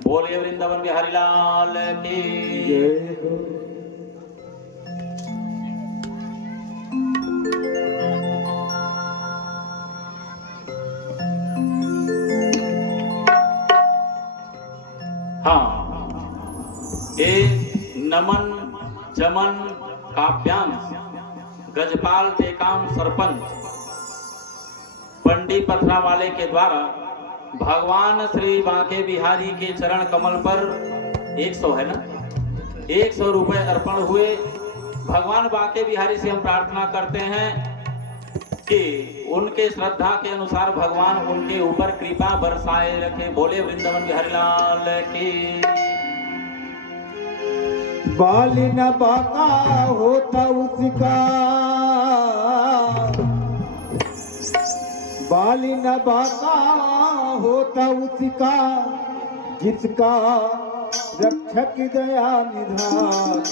बोलिए वृंदावन बिहारी लाल की जय। हाँ, ये नमन चमन काव्यांश गजपाल टेकाम सरपंच पंडित पथरा वाले के द्वारा भगवान श्री बांके बिहारी के चरण कमल पर 100 है ना, 100 रुपए अर्पण हुए। भगवान बांके बिहारी से हम प्रार्थना करते हैं कि उनके श्रद्धा के अनुसार भगवान उनके ऊपर कृपा बरसाए रखे। बोले वृंदावन बिहारी लाल की। बाली न बाका होता उसका, बाली न बाका होता उसका, जिसका रक्षक दया निधान।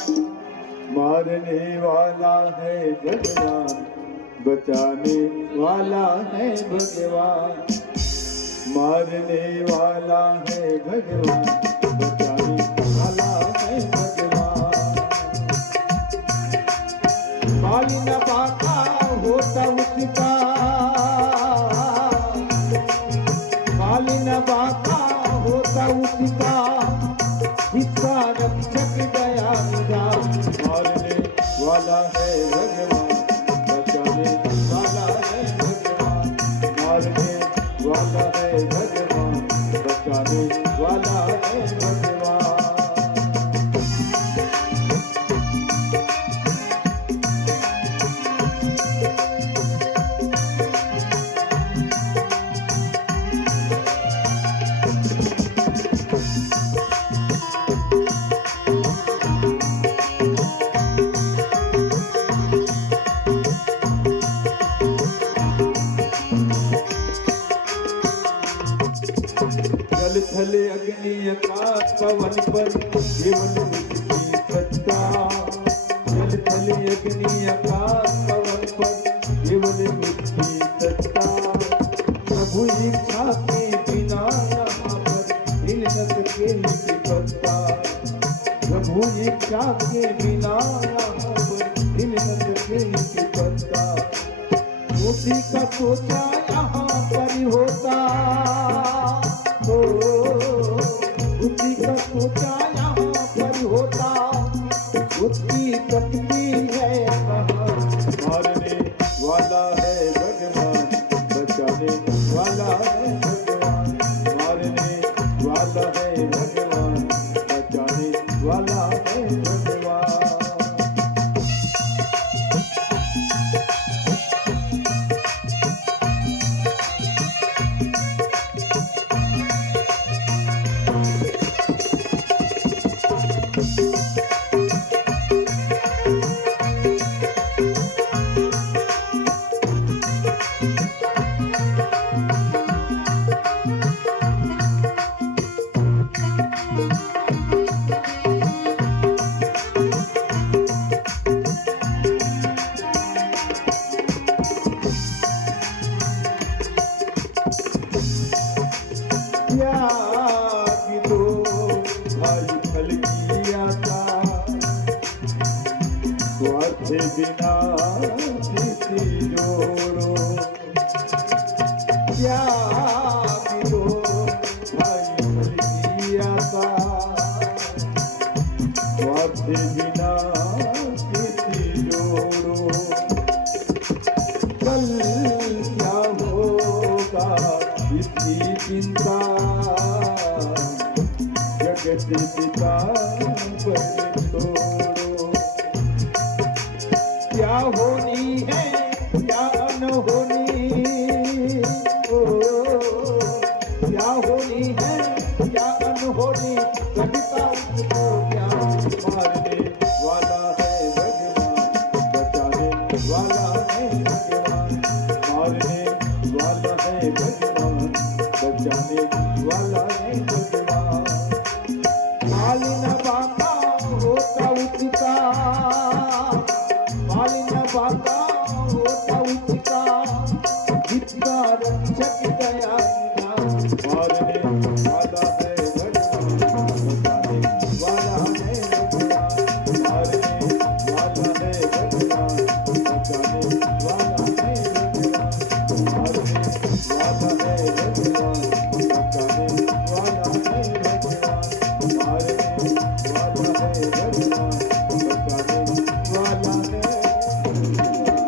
मारने वाला है भगवान, बचाने वाला है भगवान। मारने वाला है भगवान, बचाने वाला है भगवान। बाली न बाका होता उसका, बाली न बाका होता उसका, जिसका रक्षक दया निधान। मारने वाला है भगवान, बचाने वाला है भगवान। मारने वाला है भगवान, बचाने वाला है भगवान। जल थल अग्नि आकाश पवन पर जीवन मुक्ति सत्ता। जल थल अग्नि आकाश पवन पर जीवन मुक्ति सत्ता। प्रभु इच्छा के बिना यहाँ पर हिल न सके पत्ता। प्रभु इच्छा के बिना यहाँ पर हिल न सके पत्ता। उसी का सोचा यहाँ पर होता, उसी का सोचा यहाँ पर होता। उसकी शक्ति है महान। मारने वाला है भगवान, बचाने वाला है भगवान। मारने वाला है भगवान, बचाने वाला है भगवान। त्यागी दो भाई फल की आशा, स्वार्थ बिना प्रीति जोड़ो। त्यागी दो भाई फल की आशा, स्वार्थ बिना प्रीति जोड़ो। कल क्या होगा इसकी चिंता, जगत पिता पर छोड़ो। क्या होनी है क्या अनहोनी, ओ क्या होनी है क्या अनहोनी, कविता उसको क्या मारने वाला है भगवान, बचाने वाला है भगवान, मारने वाला है भगवान, बचाने वाला है भगवान। मालिन बाका होता उचिता, मालिन बाका होता उचिता, जितना रक्षक दया मारने वाला है भगवान, बचाने वाला है भगवान, मारने वाला है भगवान, बचाने वाला है भगवान, मारने वाला है भगवान, बचाने वाला है भगवान, मारने वाला है भगवान, बचाने वाला है भगवान।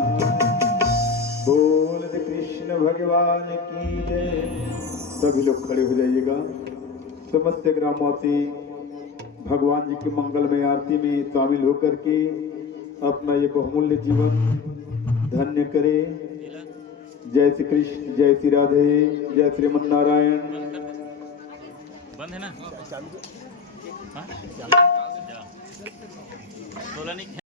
बोल दे कृष्ण भगवान की जय। सभी लोग खड़े हो जाइएगा। समस्त ग्रामवासी भगवान जी की मंगलमय आरती में शामिल होकर के अपना ये बहुमूल्य जीवन धन्य करे। जय श्री कृष्ण, जय श्री राधे, जय श्रीमन नारायण। बंद है ना? हाँ? सोलह नहीं